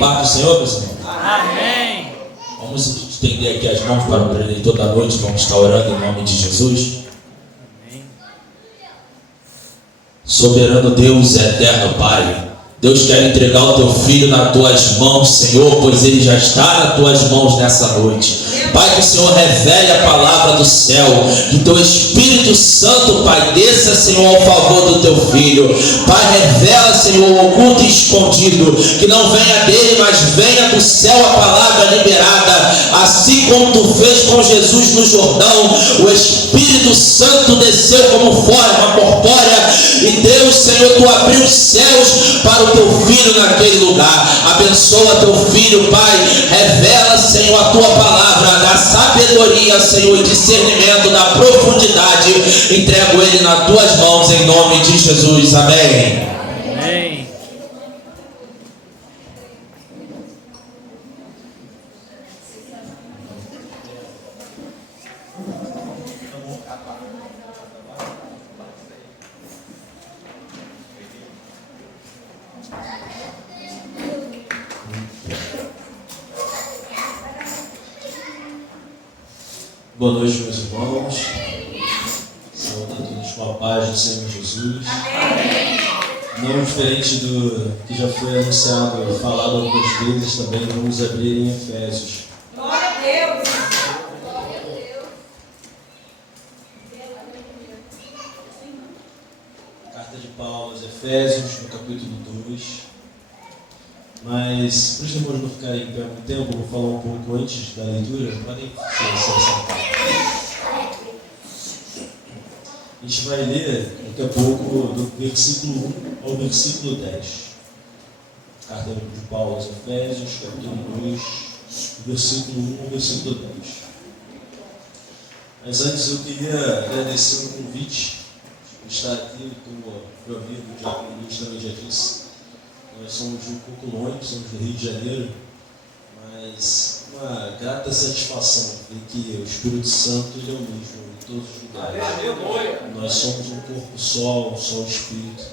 Paz do Senhor, meu Senhor. Amém. Vamos estender aqui as mãos para o prender toda noite. Vamos estar orando em nome de Jesus. Amém. Soberano Deus, eterno Pai, Deus quer entregar o teu filho nas tuas mãos, Senhor, pois ele já está nas tuas mãos nessa noite. Pai, que o Senhor revele a palavra do céu, que o teu Espírito Santo, Pai, desça, Senhor, ao favor do teu filho. Pai, revela, Senhor, o oculto e escondido, que não venha dele, mas venha do céu a palavra liberada, assim como tu fez com Jesus no Jordão. O Espírito Santo desceu como forma corpórea, e Deus, Senhor, tu abriu os céus para o teu filho naquele lugar. Abençoa teu filho, Pai, revela, Senhor, a tua palavra, da sabedoria, Senhor, e discernimento, da profundidade. Entrego ele nas tuas mãos, em nome de Jesus. Amém. Amém. Boa noite, meus irmãos. Saúde a todos com a paz do Senhor Jesus. Amém. Não diferente do que já foi anunciado e falado algumas vezes, também vamos abrir em Efésios. Glória a Deus. Carta de Paulo aos Efésios, no capítulo 2. Mas, para os irmãos não ficarem em pé muito tempo, eu vou falar um pouco antes da leitura. Podem se assentar. A gente vai ler daqui a pouco do versículo 1 ao versículo 10. Carta de Paulo aos Efésios, capítulo 2, versículo 1 ao versículo 10. Mas antes eu queria agradecer o convite de estar aqui, como meu amigo Diácono Luiz também já disse. Nós somos de um pouco longe, somos do Rio de Janeiro, mas uma grata satisfação ver que o Espírito Santo ele é o mesmo em todos os lugares. Nós somos um corpo só, um só Espírito.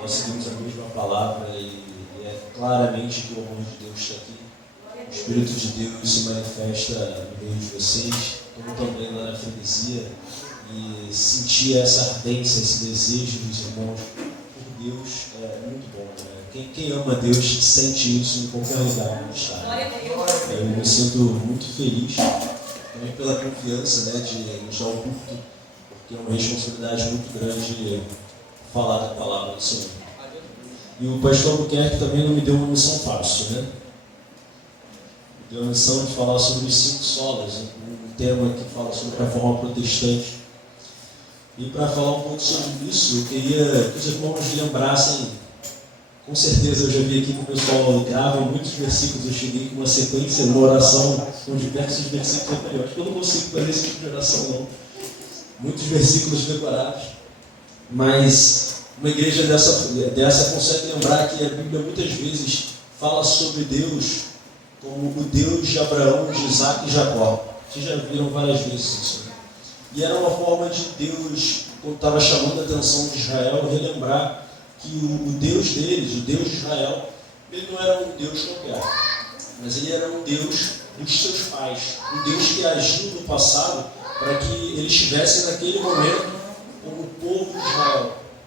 Nós seguimos a mesma palavra e é claramente que o amor de Deus está aqui. O Espírito de Deus se manifesta no meio de vocês, como também lá na freguesia, e sentir essa ardência, esse desejo dos irmãos por Deus é muito bom, né? Quem ama Deus sente isso em qualquer lugar onde está. Eu me sinto muito feliz também pela confiança, né, de nos dar o culto, porque é uma responsabilidade muito grande falar da palavra do Senhor. E o pastor Albuquerque também não me deu uma missão fácil, né? Me deu a missão de falar sobre os 5 solas, um tema que fala sobre a reforma protestante. E para falar um pouco sobre isso, eu queria que os irmãos lembrassem. Com certeza eu já vi aqui que o pessoal grava muitos versículos, eu cheguei com uma sequência, uma oração com diversos versículos anteriores. Eu não consigo fazer esse tipo de oração não. Muitos versículos decorados. Mas uma igreja dessa consegue lembrar que a Bíblia muitas vezes fala sobre Deus como o Deus de Abraão, de Isaac e Jacó. Vocês já viram várias vezes isso. E era uma forma de Deus, quando estava chamando a atenção de Israel, relembrar que o Deus deles, o Deus de Israel, ele não era um Deus qualquer, mas ele era um Deus dos seus pais, um Deus que agiu no passado para que eles estivessem naquele momento como o povo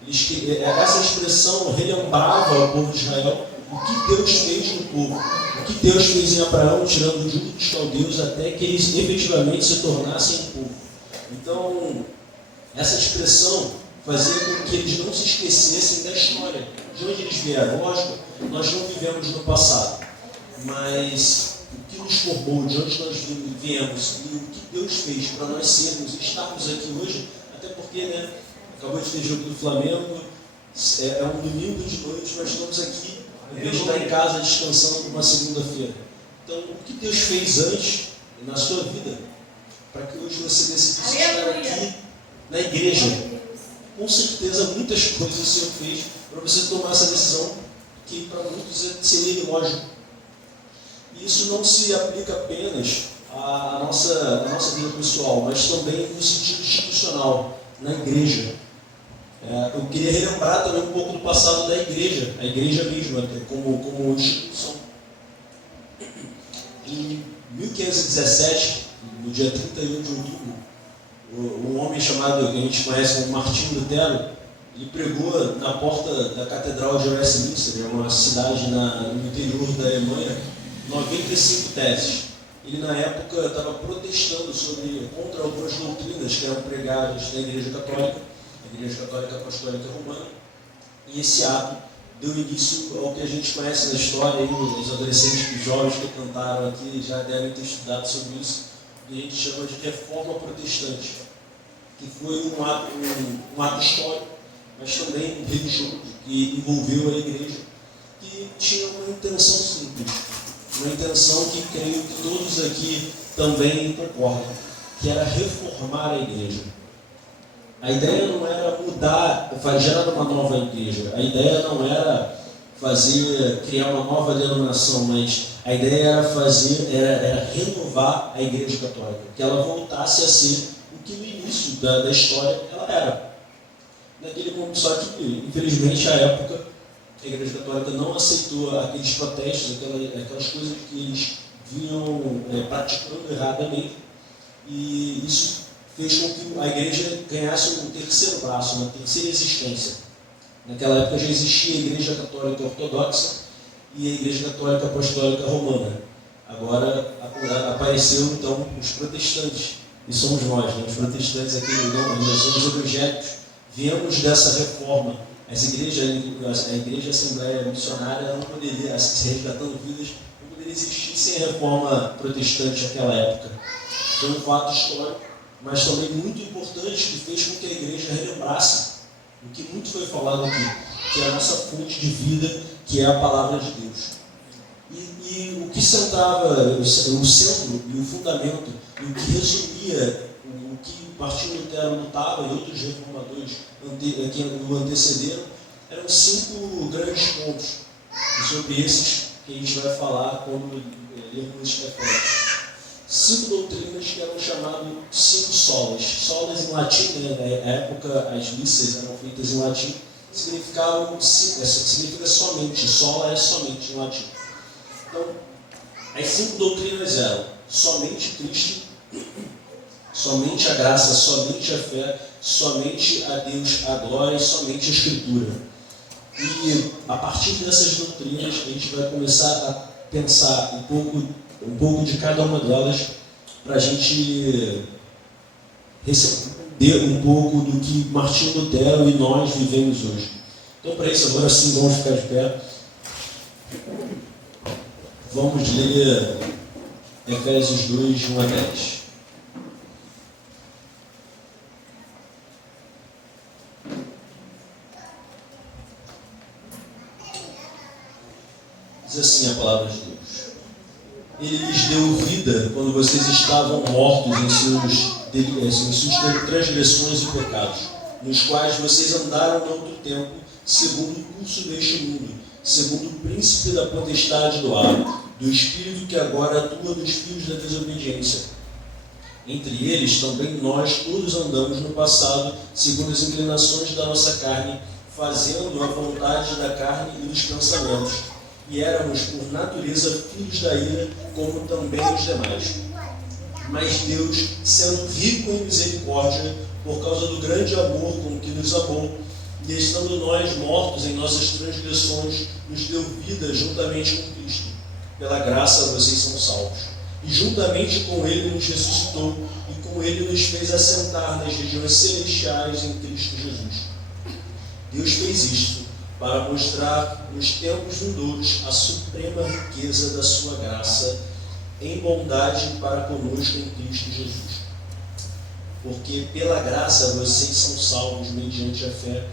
de Israel. Essa expressão relembrava ao povo de Israel o que Deus fez no povo, o que Deus fez em Abraão, tirando o jugo dos caldeus, até que eles efetivamente se tornassem um povo. Então, essa expressão fazia com que eles não se esquecessem da história, de onde eles vieram. Lógico, nós não vivemos no passado, mas o que nos formou, de onde nós viemos e o que Deus fez para nós sermos e estarmos aqui hoje, até porque, né, acabou de ter jogo do Flamengo, é um domingo de noite, nós estamos aqui, em vez de estar em casa descansando numa segunda-feira. Então, o que Deus fez antes na sua vida, para que hoje você decidisse estar aqui na igreja. Com certeza muitas coisas o Senhor fez para você tomar essa decisão que para muitos seria ilógico. E isso não se aplica apenas à nossa vida pessoal, mas também no sentido institucional, na igreja. Eu queria relembrar também um pouco do passado da igreja, a igreja mesma, como instituição. Em 1517, no dia 31 de outubro, um homem chamado, que a gente conhece como Martinho Lutero, Ele pregou na porta da Catedral de Westminster, uma cidade no interior da Alemanha, 95 teses. Ele, na época, estava protestando contra algumas doutrinas que eram pregadas na Igreja Católica, a Igreja Católica Apostólica Romana, e esse ato deu início ao que a gente conhece na história, os adolescentes e jovens que cantaram aqui já devem ter estudado sobre isso, que a gente chama de Reforma Protestante, que foi um ato histórico, mas também religioso, que envolveu a igreja, que tinha uma intenção simples, uma intenção que creio que todos aqui também concordam, que era reformar a igreja. A ideia não era gerar uma nova igreja, a ideia não era criar uma nova denominação, mas a ideia era renovar a igreja católica, que ela voltasse a ser o que no início da história ela era. Naquele momento, só que, infelizmente, à época, a igreja católica não aceitou aqueles protestos, aquelas coisas que eles vinham praticando erradamente, e isso fez com que a igreja ganhasse um terceiro braço, uma terceira existência. Naquela época já existia a Igreja Católica Ortodoxa e a Igreja Católica Apostólica Romana. Agora apareceu então os protestantes, e somos nós, né? Os protestantes aqui, nós somos evangélicos, viemos dessa reforma. A Igreja Assembleia Missionária não poderia, se resgatando vidas, não poderia existir sem a reforma protestante naquela época. Foi um fato histórico, mas também muito importante, que fez com que a igreja relembrasse o que muito foi falado aqui, que é a nossa fonte de vida, que é a palavra de Deus. E o que centrava, o centro e o fundamento, e o que resumia o que Martinho Lutero lutava e outros reformadores que o antecederam, eram 5 grandes pontos. E sobre esses que a gente vai falar quando lermos Efésios. 5 doutrinas que eram chamadas 5 solas. Solas em latim, né? Na época as missas eram feitas em latim, significa somente. Sola é somente em latim. Então, as 5 doutrinas eram somente Cristo, somente a graça, somente a fé, somente a Deus a glória e somente a Escritura. E a partir dessas doutrinas a gente vai começar a pensar um pouco de cada uma delas, para a gente receber um pouco do que Martinho Lutero e nós vivemos hoje. Então, para isso, agora sim, vamos ficar de pé. Vamos ler Efésios 2, 1 a 10. Diz assim a palavra de Deus. Ele lhes deu vida quando vocês estavam mortos em suas transgressões e pecados, nos quais vocês andaram no outro tempo, segundo o curso deste mundo, segundo o príncipe da potestade do ar, do espírito que agora atua nos filhos da desobediência. Entre eles também nós todos andamos no passado, segundo as inclinações da nossa carne, fazendo a vontade da carne e dos pensamentos. E éramos, por natureza, filhos da ira, como também os demais. Mas Deus, sendo rico em misericórdia, por causa do grande amor com que nos amou, e estando nós mortos em nossas transgressões, nos deu vida juntamente com Cristo. Pela graça vocês são salvos. E juntamente com Ele nos ressuscitou, e com Ele nos fez assentar nas regiões celestiais em Cristo Jesus. Deus fez isto para mostrar nos tempos vindouros a suprema riqueza da sua graça em bondade para conosco em Cristo Jesus. Porque pela graça vocês são salvos mediante a fé.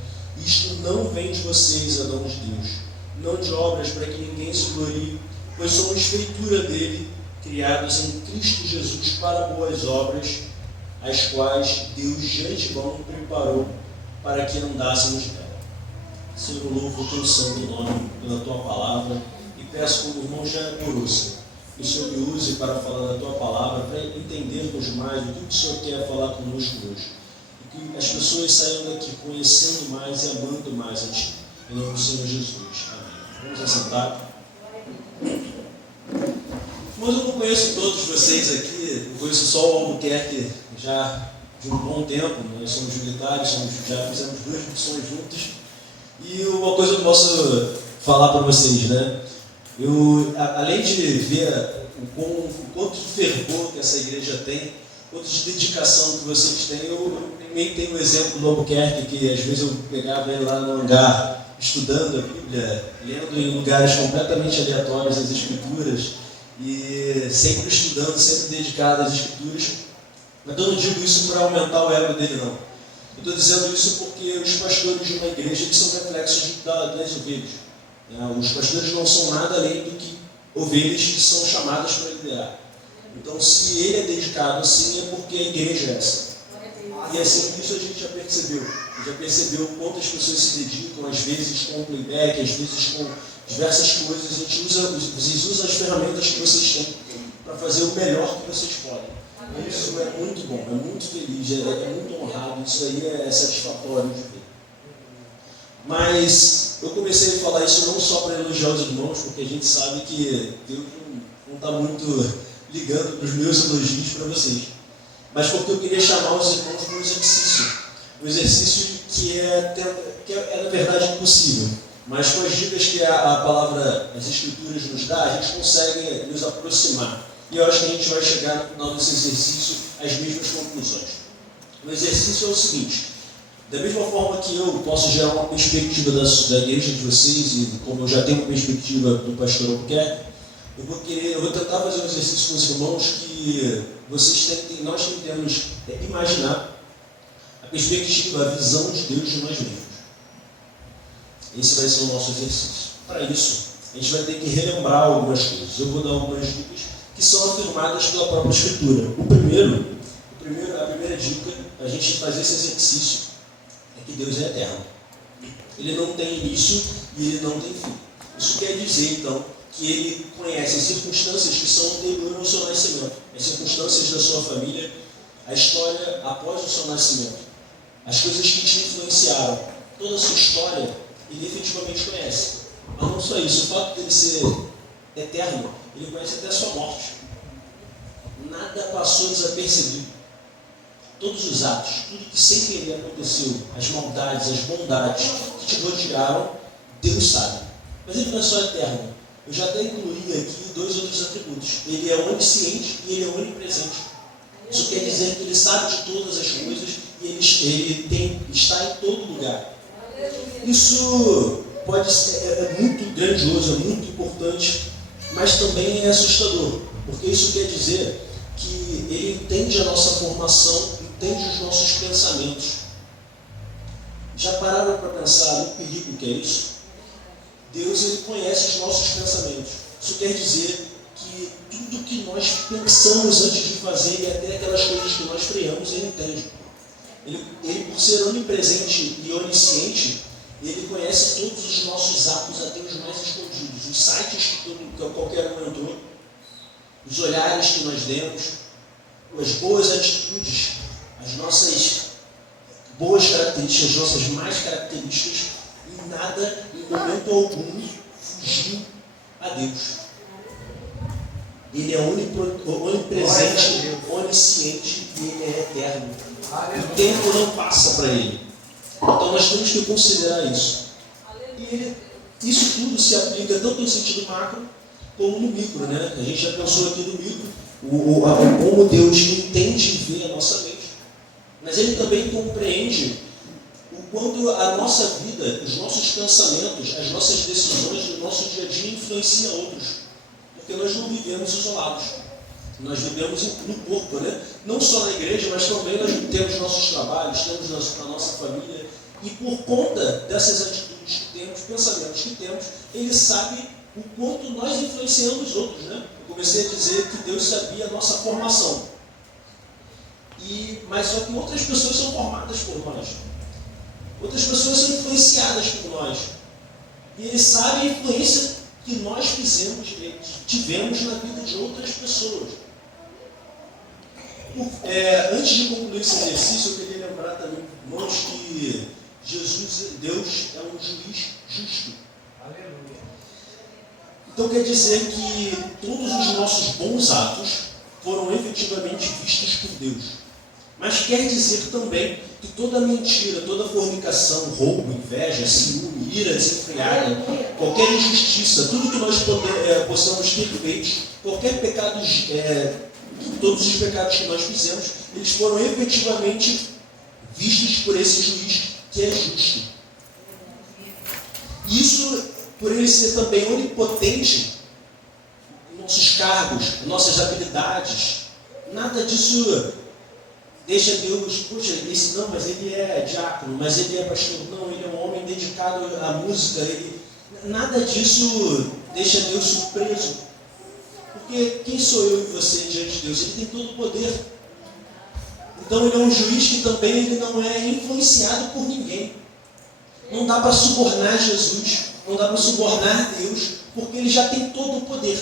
Isto não vem de vocês, é dom de Deus, não de obras para que ninguém se glorie, pois somos feitura dele, criados em Cristo Jesus para boas obras, as quais Deus de antemão preparou para que andássemos nela. Senhor, eu louvo o teu santo nome pela tua palavra e peço, como o irmão já orou, que o Senhor me use para falar da tua palavra, para entendermos mais o que o Senhor quer falar conosco hoje. E que as pessoas saiam daqui conhecendo mais e amando mais a ti. Em nome do Senhor Jesus. Amém. Vamos assentar. Mas eu não conheço todos vocês aqui, eu conheço só o Albuquerque já de um bom tempo. Nós somos militares, já fizemos 2 missões juntos. E uma coisa que eu posso falar para vocês, né? Além de ver o quanto de fervor que essa igreja tem, quanto de dedicação que vocês têm, eu também tenho o exemplo do Albuquerque, que às vezes eu pegava ele lá no hangar, estudando a Bíblia, lendo em lugares completamente aleatórios as Escrituras, e sempre estudando, sempre dedicado às Escrituras. Mas eu não digo isso para aumentar o ego dele, não. Eu estou dizendo isso porque os pastores de uma igreja eles são reflexos das ovelhas. Os pastores não são nada além do que ovelhas que são chamadas para liderar. Então, se ele é dedicado assim, é porque a igreja é essa. E assim, isso a gente já percebeu. Já percebeu quantas pessoas se dedicam, às vezes com playback, às vezes com diversas coisas. A gente usa as ferramentas que vocês têm para fazer o melhor que vocês podem. Isso é muito bom, é muito feliz, é muito honrado, isso aí é satisfatório de ver. Mas eu comecei a falar isso não só para elogiar os irmãos, porque a gente sabe que Deus não está muito ligando os meus elogios para vocês, mas porque eu queria chamar os irmãos para um exercício que é na verdade impossível, mas com as dicas que a palavra, as Escrituras nos dá, a gente consegue nos aproximar. E eu acho que a gente vai chegar no final desse exercício às mesmas conclusões. O exercício é o seguinte: da mesma forma que eu posso gerar uma perspectiva da igreja de vocês, e como eu já tenho uma perspectiva do pastor Albuquerque, eu vou tentar fazer um exercício com os irmãos que nós tentemos imaginar a perspectiva, a visão de Deus de nós mesmos. Esse vai ser o nosso exercício. Para isso, a gente vai ter que relembrar algumas coisas. Eu vou dar algumas dicas que são afirmadas pela própria Escritura. A primeira dica para a gente fazer esse exercício é que Deus é eterno. Ele não tem início e ele não tem fim. Isso quer dizer, então, que ele conhece as circunstâncias que são anteriores ao seu nascimento, as circunstâncias da sua família, a história após o seu nascimento, as coisas que te influenciaram, toda a sua história, ele efetivamente conhece. Mas não só isso, o fato de ele ser eterno, ele conhece até a sua morte. Nada passou desapercebido. Todos os atos, tudo que sem querer aconteceu, as maldades, as bondades que te rodearam, Deus sabe. Mas ele não é só eterno. Eu já até incluí aqui 2 outros atributos. Ele é onisciente e ele é onipresente. Isso quer dizer que ele sabe de todas as coisas e ele está em todo lugar. Isso pode ser, é muito grandioso, é muito importante, mas também é assustador, porque isso quer dizer que ele entende a nossa formação, entende os nossos pensamentos. Já pararam para pensar no perigo que é isso? Deus, ele conhece os nossos pensamentos. Isso quer dizer que tudo que nós pensamos antes de fazer e até aquelas coisas que nós criamos, ele entende. Ele, por ser onipresente e onisciente, ele conhece todos os nossos atos, até os mais escondidos, os sites que qualquer um entrou, os olhares que nós demos, as boas atitudes, as nossas boas características, as nossas más características, e nada, em momento algum, fugiu a Deus. Ele é onipresente, onisciente e ele é eterno. O tempo não passa para ele. Então nós temos que considerar isso. E isso tudo se aplica tanto no sentido macro como no micro, né? A gente já pensou aqui no micro, como Deus entende e vê a nossa mente. Mas ele também compreende o quanto a nossa vida, os nossos pensamentos, as nossas decisões, o nosso dia a dia influenciam outros. Porque nós não vivemos isolados. Nós vivemos no corpo, né? Não só na igreja, mas também nós temos nossos trabalhos, temos a nossa família. E por conta dessas atitudes que temos, pensamentos que temos, ele sabe o quanto nós influenciamos os outros, né? Eu comecei a dizer que Deus sabia a nossa formação. Mas só que outras pessoas são formadas por nós. Outras pessoas são influenciadas por nós. E ele sabe a influência que nós tivemos na vida de outras pessoas. Antes de concluir esse exercício, eu queria lembrar também, irmãos, que Deus é um juiz justo. Aleluia. Então quer dizer que todos os nossos bons atos foram efetivamente vistos por Deus. Mas quer dizer também que toda mentira, toda fornicação, roubo, inveja, ciúme, ira desenfreada, qualquer injustiça, tudo que nós possamos ter feito, qualquer pecado, todos os pecados que nós fizemos, eles foram efetivamente vistos por esse juiz que é justo. Isso, por ele ser também onipotente, nossos cargos, nossas habilidades, nada disso deixa Deus, poxa, esse não, mas ele é diácono, mas ele é pastor, não, ele é um homem dedicado à música, nada disso deixa Deus surpreso. Porque quem sou eu e você diante de Deus? Ele tem todo o poder. Então ele é um juiz que também ele não é influenciado por ninguém. Não dá para subornar Jesus, não dá para subornar Deus, porque ele já tem todo o poder.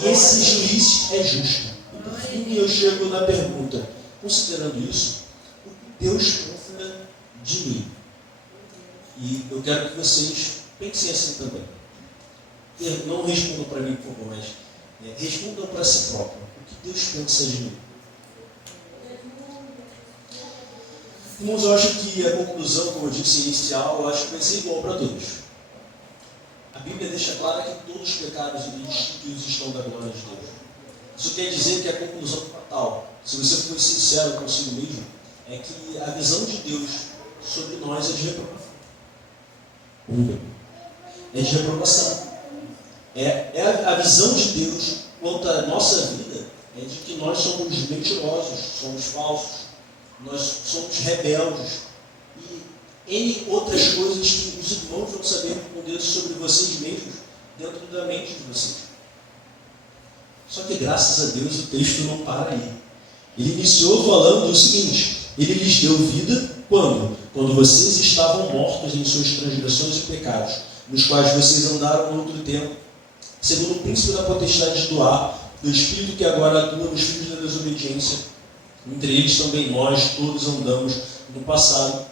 E esse juiz é justo. E por fim eu chego na pergunta, considerando isso, o que Deus pensa de mim? E eu quero que vocês pensem assim também. Não respondam para mim, por favor, mas respondam para si próprio. O que Deus pensa de mim? Irmãos, eu acho que a conclusão, como eu disse, inicial, eu acho que vai ser igual para todos. A Bíblia deixa claro que todos os pecados ilícitos estão da glória de Deus. Isso quer dizer que a conclusão fatal, se você for sincero consigo mesmo, é que a visão de Deus sobre nós é de reprovação. É de reprovação. A visão de Deus quanto à nossa vida é de que nós somos mentirosos, somos falsos, nós somos rebeldes e N outras coisas que os irmãos vão saber responder sobre vocês mesmos dentro da mente de vocês. Só que graças a Deus o texto não para aí. Ele iniciou falando o seguinte: ele lhes deu vida quando? Quando vocês estavam mortos em suas transgressões e pecados, nos quais vocês andaram no outro tempo, segundo o príncipe da potestade do ar, do espírito que agora atua nos filhos da desobediência. Entre eles também nós todos andamos no passado,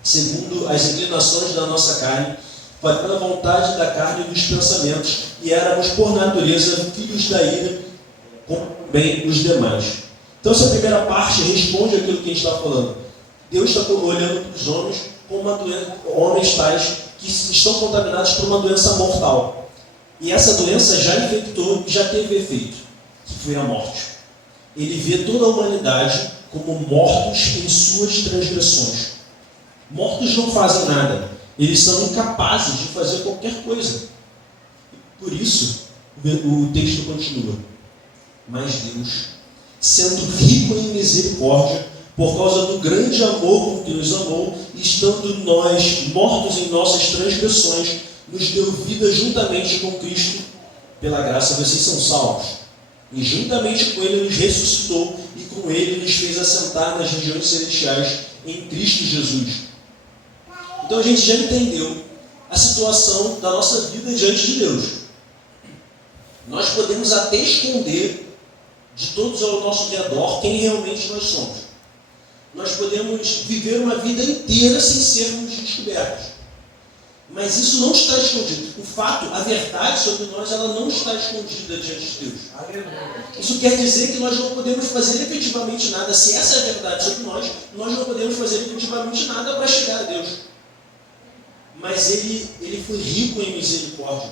segundo as inclinações da nossa carne, fazendo a vontade da carne e dos pensamentos, e éramos por natureza filhos da ira, como bem os demais. Então essa primeira parte responde aquilo que a gente está falando. Deus está olhando para os homens como uma doença, homens tais que estão contaminados por uma doença mortal. E essa doença já infectou, já teve efeito, que foi a morte. Ele vê toda a humanidade como mortos em suas transgressões. Mortos não fazem nada. Eles são incapazes de fazer qualquer coisa. Por isso, o texto continua. Mas Deus, sendo rico em misericórdia, por causa do grande amor com que nos amou, estando nós mortos em nossas transgressões, nos deu vida juntamente com Cristo. Pela graça vocês são salvos. E juntamente com Ele nos ressuscitou e com Ele nos fez assentar nas regiões celestiais em Cristo Jesus. Então a gente já entendeu a situação da nossa vida diante de Deus. Nós podemos até esconder de todos ao nosso redor quem realmente nós somos. Nós podemos viver uma vida inteira sem sermos descobertos. Mas isso não está escondido. O fato, a verdade sobre nós, ela não está escondida diante de Deus. Isso quer dizer que nós não podemos fazer efetivamente nada. Se essa é a verdade sobre nós não podemos fazer efetivamente nada para chegar a Deus. Mas ele foi rico em misericórdia.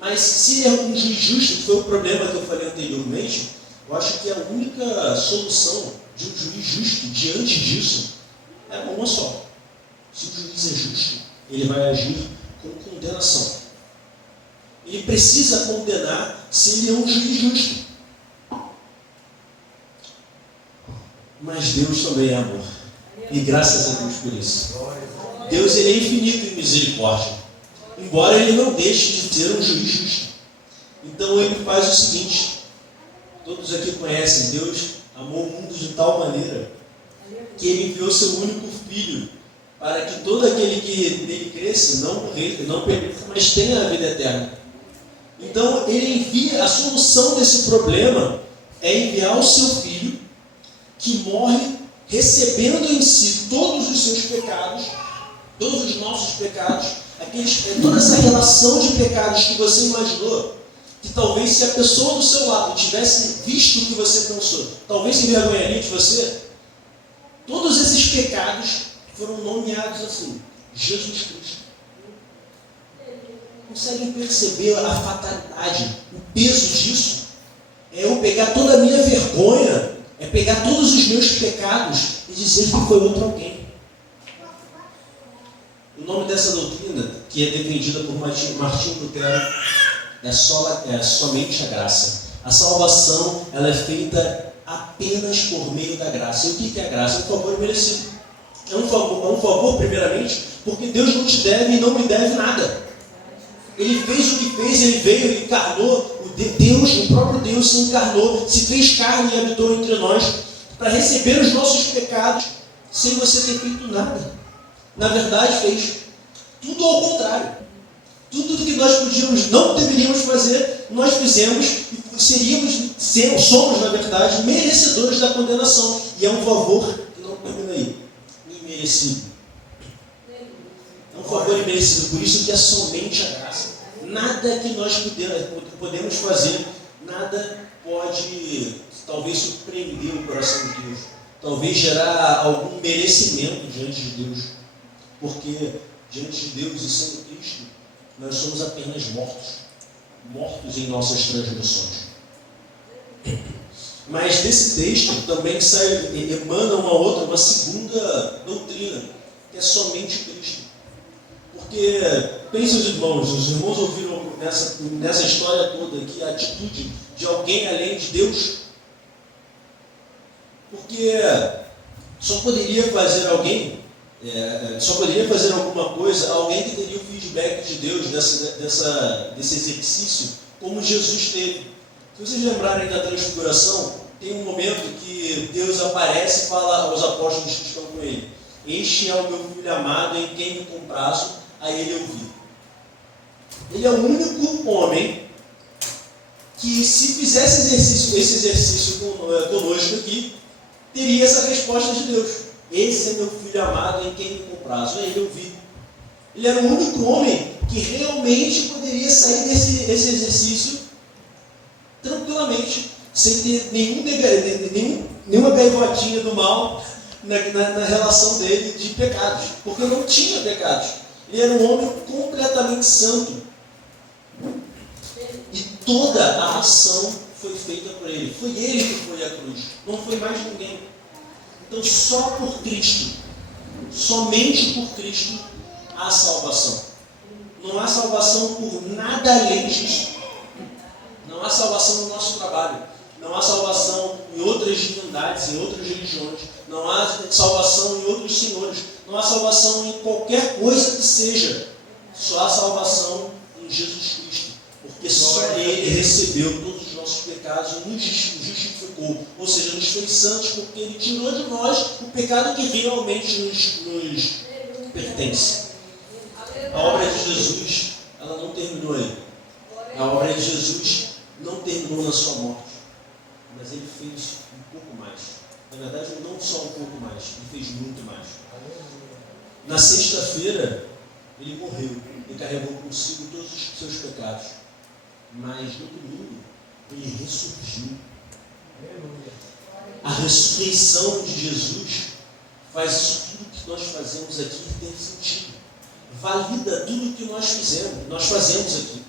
Mas se é um juiz justo, que foi o problema que eu falei anteriormente, eu acho que a única solução de um juiz justo diante disso é uma só. Se o juiz é justo, ele vai agir com condenação. Ele precisa condenar se ele é um juiz justo. Mas Deus também é amor. E graças a Deus por isso. Deus ele é infinito em misericórdia. Embora ele não deixe de ser um juiz justo. Então ele faz o seguinte. Todos aqui conhecem, Deus amou o mundo de tal maneira que ele enviou seu único filho para que todo aquele que nele cresce não pereça, mas tenha a vida eterna. Então ele envia, a solução desse problema é enviar o seu filho, que morre recebendo em si todos os seus pecados, todos os nossos pecados, toda essa relação de pecados que você imaginou, que talvez se a pessoa do seu lado tivesse visto o que você pensou, talvez se envergonharia de você. Todos esses pecados foram nomeados assim, Jesus Cristo. Conseguem perceber a fatalidade, o peso disso? É eu pegar toda a minha vergonha, é pegar todos os meus pecados e dizer que foi outro alguém. O nome dessa doutrina, que é defendida por Martinho Lutero, é somente a graça. A salvação, ela é feita apenas por meio da graça. E o que é a graça? É um favor merecido. É um favor, primeiramente, porque Deus não te deve e não me deve nada. Ele fez o que fez, ele veio, ele encarnou. O próprio Deus se encarnou, se fez carne e habitou entre nós para receber os nossos pecados sem você ter feito nada. Na verdade, fez tudo ao contrário. Tudo o que nós não deveríamos fazer, nós fizemos e somos, na verdade, merecedores da condenação. E é um favor que não termina aí, imerecido. É um favor imerecido, por isso que é somente a graça. Nada que nós podemos fazer, nada pode, talvez, surpreender o coração de Deus. Talvez gerar algum merecimento diante de Deus. Porque diante de Deus e sendo Cristo, nós somos apenas mortos em nossas transgressões. Mas desse texto também emana uma segunda doutrina, que é somente Cristo. Porque, pensem os irmãos ouviram nessa história toda aqui a atitude de alguém além de Deus? Porque só poderia fazer alguma coisa alguém que teria o feedback de Deus desse exercício, como Jesus teve. Se vocês lembrarem da transfiguração, tem um momento que Deus aparece e fala aos apóstolos que estão com ele: este é o meu filho amado em quem me comprazo, a ele ouvi. Ele é o único homem que, se fizesse esse exercício conosco aqui, teria essa resposta de Deus: esse é meu filho amado em quem me comprazo, a ele ouvi. Ele era o único homem que realmente poderia sair desse exercício tranquilamente, sem ter nenhuma gaivotinha do mal na relação dele de pecados, porque não tinha pecados. Ele era um homem completamente santo. E toda a ação foi feita por ele. Foi ele que foi à cruz, não foi mais ninguém. Então, só por Cristo, somente por Cristo, há salvação. Não há salvação por nada além disso. Não há salvação no nosso trabalho. Não há salvação em outras divindades, em outras religiões. Não há salvação em outros senhores. Não há salvação em qualquer coisa que seja. Só há salvação em Jesus Cristo. Porque só Ele recebeu todos os nossos pecados e nos justificou. Ou seja, nos fez santos, porque Ele tirou de nós o pecado que realmente nos pertence. A obra de Jesus, ela não terminou aí. A obra de Jesus não terminou na sua morte. Mas Ele fez um pouco mais. Na verdade, não só um pouco mais, Ele fez muito mais. Na sexta-feira, Ele morreu e carregou consigo todos os seus pecados. Mas no domingo, Ele ressurgiu. A ressurreição de Jesus faz isso tudo que nós fazemos aqui ter sentido. Valida tudo que nós fazemos aqui.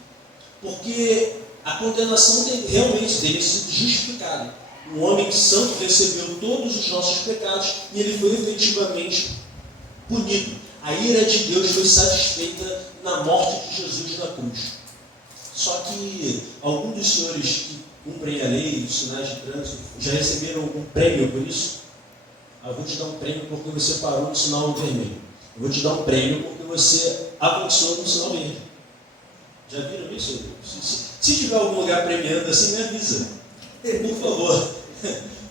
Porque a condenação realmente teria sido justificada. Um homem santo recebeu todos os nossos pecados e ele foi efetivamente punido. A ira de Deus foi satisfeita na morte de Jesus na cruz. Só que alguns dos senhores que cumprem a lei, os sinais de trânsito, já receberam um prêmio por isso? Eu vou te dar um prêmio porque você parou no sinal vermelho. Eu vou te dar um prêmio porque você avançou no sinal verde. Já viram isso? Se tiver algum lugar premiando assim, me avisa. Por favor.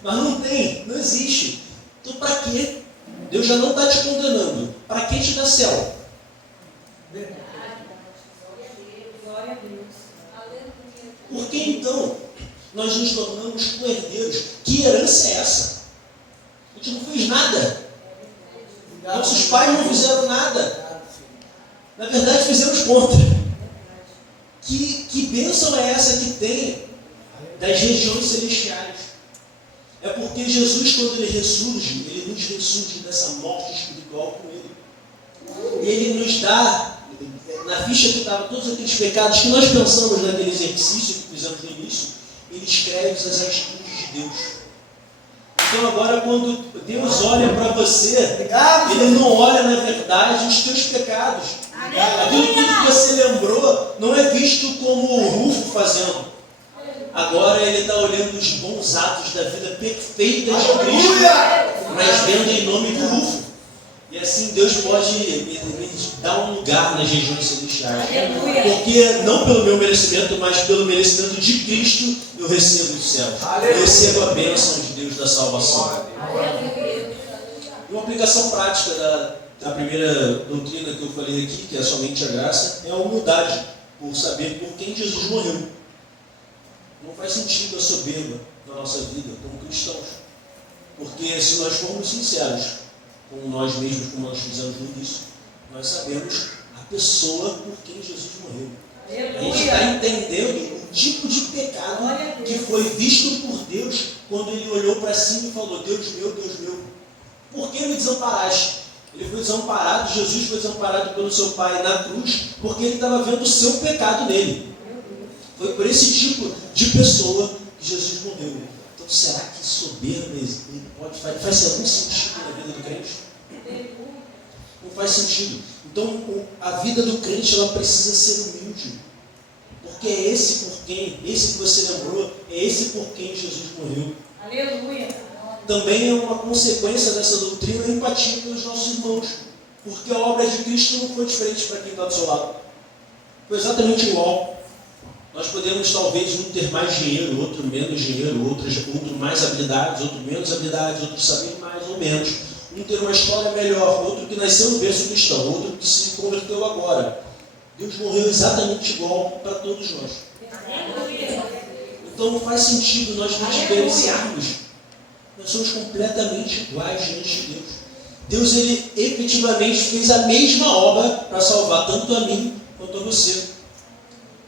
Mas não existe. Então para quê? Deus já não está te condenando. Para que te dá céu? Por que então nós nos tornamos co-herdeiros? Que herança é essa? A gente não fez nada. Nossos pais não fizeram nada. Na verdade, fizemos contra. Que bênção é essa que tem das regiões celestiais? É porque Jesus, quando ele ressurge, ele nos ressurge dessa morte espiritual com ele. E ele nos dá, na ficha que estava todos aqueles pecados que nós pensamos naquele exercício que fizemos no início, ele escreve as atitudes de Deus. Então agora, quando Deus olha para você, ele não olha na verdade os teus pecados. Aquilo tudo que você lembrou não é visto como o Rufo fazendo. Agora ele está olhando os bons atos da vida perfeita de Cristo, mas vendo em nome do Rufo. E assim Deus pode me dar um lugar nas regiões celestiais. Porque não pelo meu merecimento, mas pelo merecimento de Cristo, eu recebo os céus. Eu recebo a bênção de Deus da salvação. Uma aplicação prática da primeira doutrina que eu falei aqui, que é somente a graça, é a humildade, por saber por quem Jesus morreu. Não faz sentido a soberba na nossa vida como cristãos. Porque se nós formos sinceros com nós mesmos, como nós fizemos no início, nós sabemos a pessoa por quem Jesus morreu. A gente está entendendo o tipo de pecado que foi visto por Deus quando ele olhou para cima e falou: Deus meu, por que me desamparaste? Ele foi desamparado, Jesus foi desamparado pelo seu Pai na cruz, porque ele estava vendo o seu pecado nele. Foi por esse tipo de pessoa que Jesus morreu. Então, será que soberba faz algum sentido na vida do crente? Não faz sentido. Então, a vida do crente ela precisa ser humilde. Porque é esse que você lembrou, é esse por quem Jesus morreu. Aleluia. Também é uma consequência dessa doutrina a empatia pelos nossos irmãos. Porque a obra de Cristo não foi diferente para quem está do seu lado. Foi exatamente igual. Nós podemos talvez um ter mais dinheiro, outro menos dinheiro, outro mais habilidades, outro menos habilidades, outro saber mais ou menos. Um ter uma história melhor, outro que nasceu no berço cristão, outro que se converteu agora. Deus morreu exatamente igual para todos nós. Então não faz sentido nós nos diferenciarmos. Nós somos completamente iguais diante de Deus. Deus ele efetivamente fez a mesma obra para salvar tanto a mim quanto a você.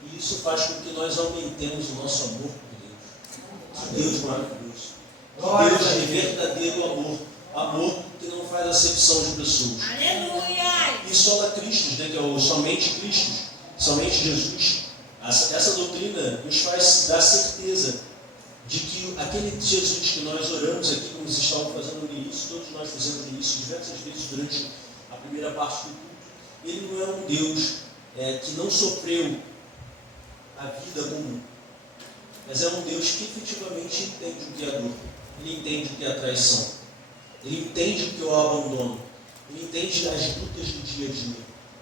E isso faz com que nós aumentemos o nosso amor por Deus. Que Deus maravilhoso. Que Deus de verdadeiro amor. Amor que não faz acepção de pessoas. Aleluia! E sola Cristo, né, que é o somente Cristo, somente Jesus. Essa doutrina nos faz dar certeza de que aquele Jesus que nós oramos aqui, como vocês estavam fazendo no início, todos nós fizemos no início diversas vezes durante a primeira parte do culto, ele não é um Deus que não sofreu a vida comum, mas é um Deus que efetivamente entende o que é dor, ele entende o que é a traição, ele entende o que é o abandono, ele entende as lutas do dia a dia.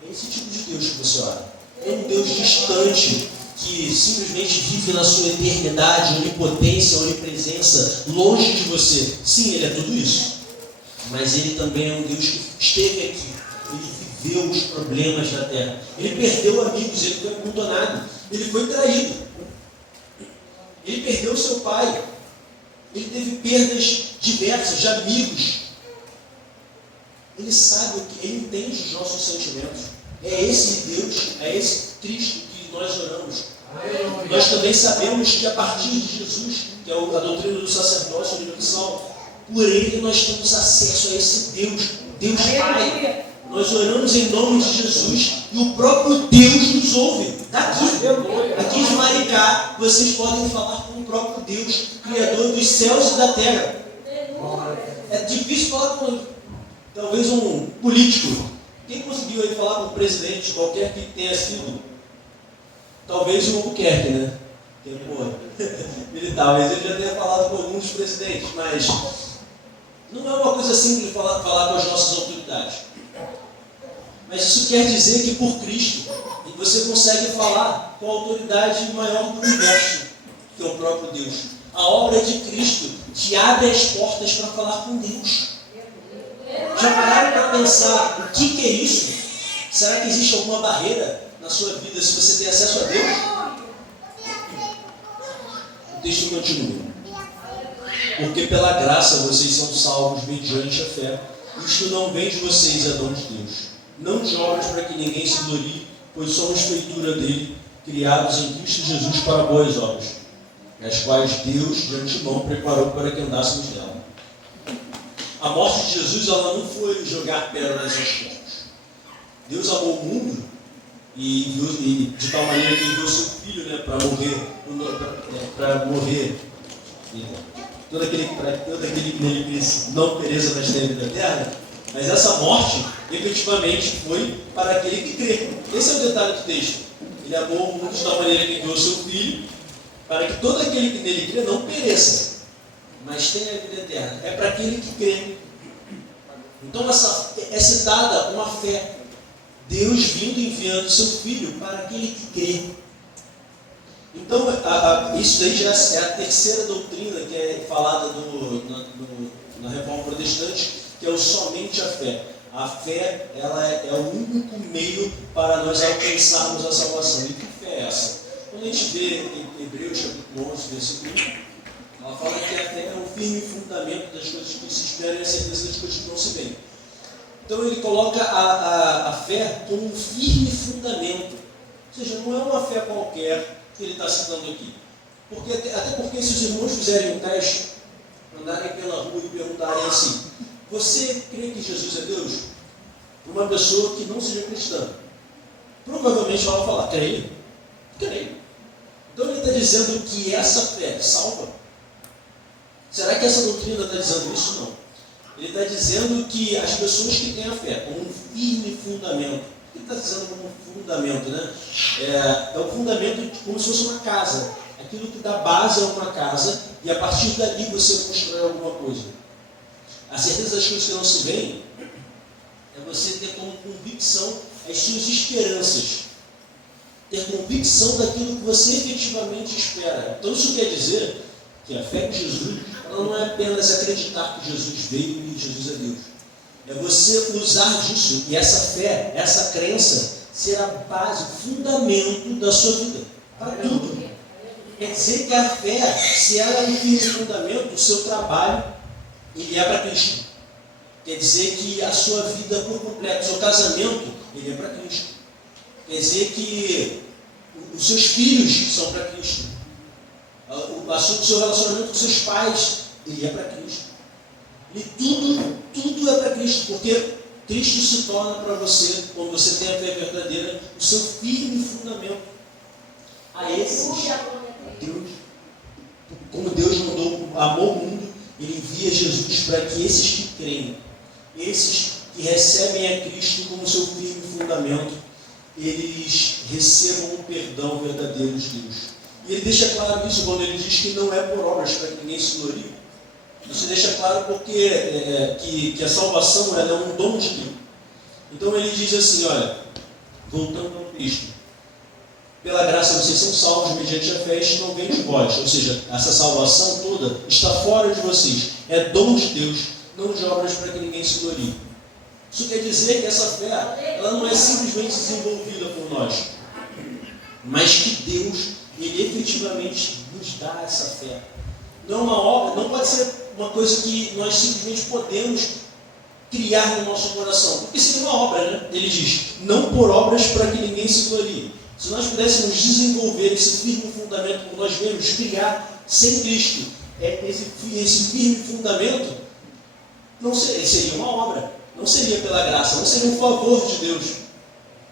É esse tipo de Deus que você ora. É um Deus distante, que simplesmente vive na sua eternidade, onipotência, onipresença, longe de você. Sim, ele é tudo isso. Mas ele também é um Deus que esteve aqui. Ele viveu os problemas da terra. Ele perdeu amigos, ele foi abandonado, ele foi traído. Ele perdeu seu pai. Ele teve perdas diversas de amigos. Ele sabe o que, ele entende os nossos sentimentos. É esse Deus, é esse Cristo que nós oramos. Nós também sabemos que a partir de Jesus, que é a doutrina do sacerdócio universal, por ele nós temos acesso a esse Deus, Deus Pai. Nós oramos em nome de Jesus e o próprio Deus nos ouve. Aqui de Maricá, vocês podem falar com o próprio Deus, Criador dos céus e da terra. É difícil falar com talvez um político. Quem conseguiu aí falar com o presidente, qualquer que tenha sido? Talvez o Albuquerque, né? Que é militar, talvez ele já tenha falado com alguns presidentes, mas não é uma coisa simples falar com as nossas autoridades. Mas isso quer dizer que por Cristo você consegue falar com a autoridade maior do universo, que é o próprio Deus. A obra de Cristo te abre as portas para falar com Deus. Já pararam para pensar o que é isso? Será que existe alguma barreira na sua vida se você tem acesso a Deus? O texto continua. Porque pela graça vocês são salvos mediante a fé. Isto não vem de vocês, é dom de Deus. Não de obras para que ninguém se glorie, pois somos feitura dele, criados em Cristo Jesus para boas obras, as quais Deus de antemão preparou para que andássemos nela. A morte de Jesus, ela não foi jogar pérolas aos povos. Deus amou o mundo e de tal maneira que enviou seu filho, né, para morrer, todo aquele que nele cresce não pereça, mas tenha vida eterna. Mas essa morte, efetivamente, foi para aquele que crê. Esse é o detalhe do texto. Ele amou o mundo de tal maneira que enviou seu filho, para que todo aquele que nele crê não pereça, mas tenha a vida eterna. É para aquele que crê. Então é citada uma fé. Deus vindo enviando seu filho para aquele que crê. Então isso daí já é a terceira doutrina que é falada na Reforma Protestante, que é o somente a fé. A fé, ela é o único meio para nós alcançarmos a salvação. E que fé é essa? Quando a gente vê em Hebreus capítulo 11, versículo 1, ela fala que a fé é o firme fundamento das coisas que se esperam e a certeza das coisas que não se veem. Então ele coloca a fé como um firme fundamento. Ou seja, não é uma fé qualquer que ele está citando aqui. Até porque se os irmãos fizerem um teste, andarem pela rua e perguntarem assim: você crê que Jesus é Deus? Uma pessoa que não seja cristã, provavelmente ela vai falar: creio. Creio. Então ele está dizendo que essa fé salva. Será que essa doutrina está dizendo isso? Não. Ele está dizendo que as pessoas que têm a fé como um firme fundamento. O que ele está dizendo como um fundamento, né? É o fundamento como se fosse uma casa. Aquilo que dá base a uma casa e a partir dali você constrói alguma coisa. A certeza das coisas que não se veem é você ter como convicção as suas esperanças. Ter convicção daquilo que você efetivamente espera. Então isso quer dizer que a fé em Jesus, ela não é apenas acreditar que Jesus veio e Jesus é Deus. É você usar disso e essa fé, essa crença, ser a base, o fundamento da sua vida. Para tudo. Quer dizer que a fé, se ela é um firme fundamento, o seu trabalho, ele é para Cristo. Quer dizer que a sua vida por completo, o seu casamento, ele é para Cristo. Quer dizer que os seus filhos são para Cristo. O seu relacionamento com seus pais, ele é para Cristo. E tudo é para Cristo, porque Cristo se torna para você, quando você tem a fé verdadeira, o seu firme fundamento. A esses, Deus, como Deus amou o mundo, Ele envia Jesus para que esses que creem, esses que recebem a Cristo como seu firme fundamento, eles recebam o perdão verdadeiro de Deus. E ele deixa claro isso quando ele diz que não é por obras para que ninguém se glorie. Isso deixa claro porque que a salvação ela é um dom de Deus. Então ele diz assim, olha, voltando ao texto, pela graça vocês são salvos mediante a fé, isto não vem de vós. Ou seja, essa salvação toda está fora de vocês. É dom de Deus, não de obras para que ninguém se glorie. Isso quer dizer que essa fé ela não é simplesmente desenvolvida por nós, mas que Deus, Ele efetivamente nos dá essa fé. Não é uma obra, não pode ser uma coisa que nós simplesmente podemos criar no nosso coração. Porque seria uma obra, né? Ele diz, não por obras para que ninguém se glorie. Se nós pudéssemos desenvolver esse firme fundamento como nós mesmos, criar sem Cristo, esse firme fundamento, não seria uma obra, não seria pela graça, não seria um favor de Deus.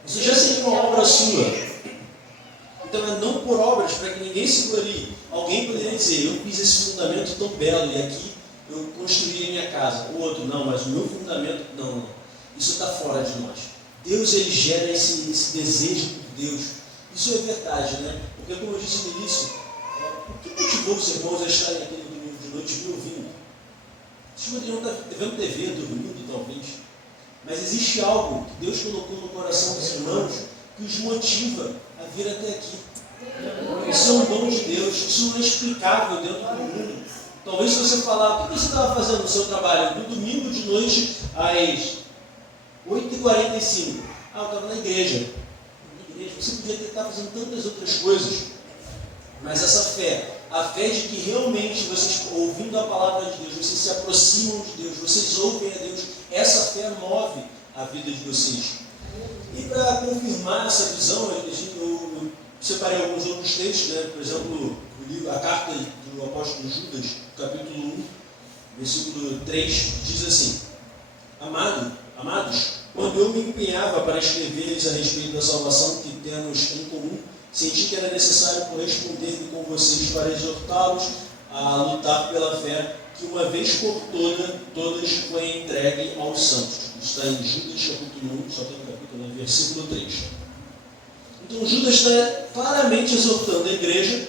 Isso já seria uma obra sua. Então é não por obras para que ninguém se glorie. Alguém poderia dizer, eu fiz esse fundamento tão belo e aqui eu construí a minha casa. O outro, não, mas o meu fundamento, não. Isso está fora de nós. Deus, ele gera esse desejo por Deus. Isso é verdade, né? Porque como eu disse no início, o que motivou os irmãos a estarem aqui no domingo de noite me ouvindo? Vocês poderiam estar vendo TV, dormindo talvez. Mas existe algo que Deus colocou no coração dos irmãos que os motiva a vir até aqui. Isso é um dom de Deus, isso não é explicável dentro do mundo. Talvez se você falar, o que você estava fazendo no seu trabalho? No domingo de noite, às 8h45. Eu estava na igreja. Você podia estar fazendo tantas outras coisas. Mas essa fé, a fé de que realmente vocês, ouvindo a palavra de Deus, vocês se aproximam de Deus, vocês ouvem a Deus, essa fé move a vida de vocês. E para confirmar essa visão, eu separei alguns outros textos, né? Por exemplo, a carta do apóstolo Judas, capítulo 1, versículo 3, diz assim: Amados, quando eu me empenhava para escrever-lhes a respeito da salvação que temos em comum, senti que era necessário corresponder-me com vocês para exortá-los a lutar pela fé que uma vez por todas foi entregue aos santos. Isso está em Judas capítulo 1, só tem um capítulo, né? Versículo 3. Então Judas está claramente exortando a igreja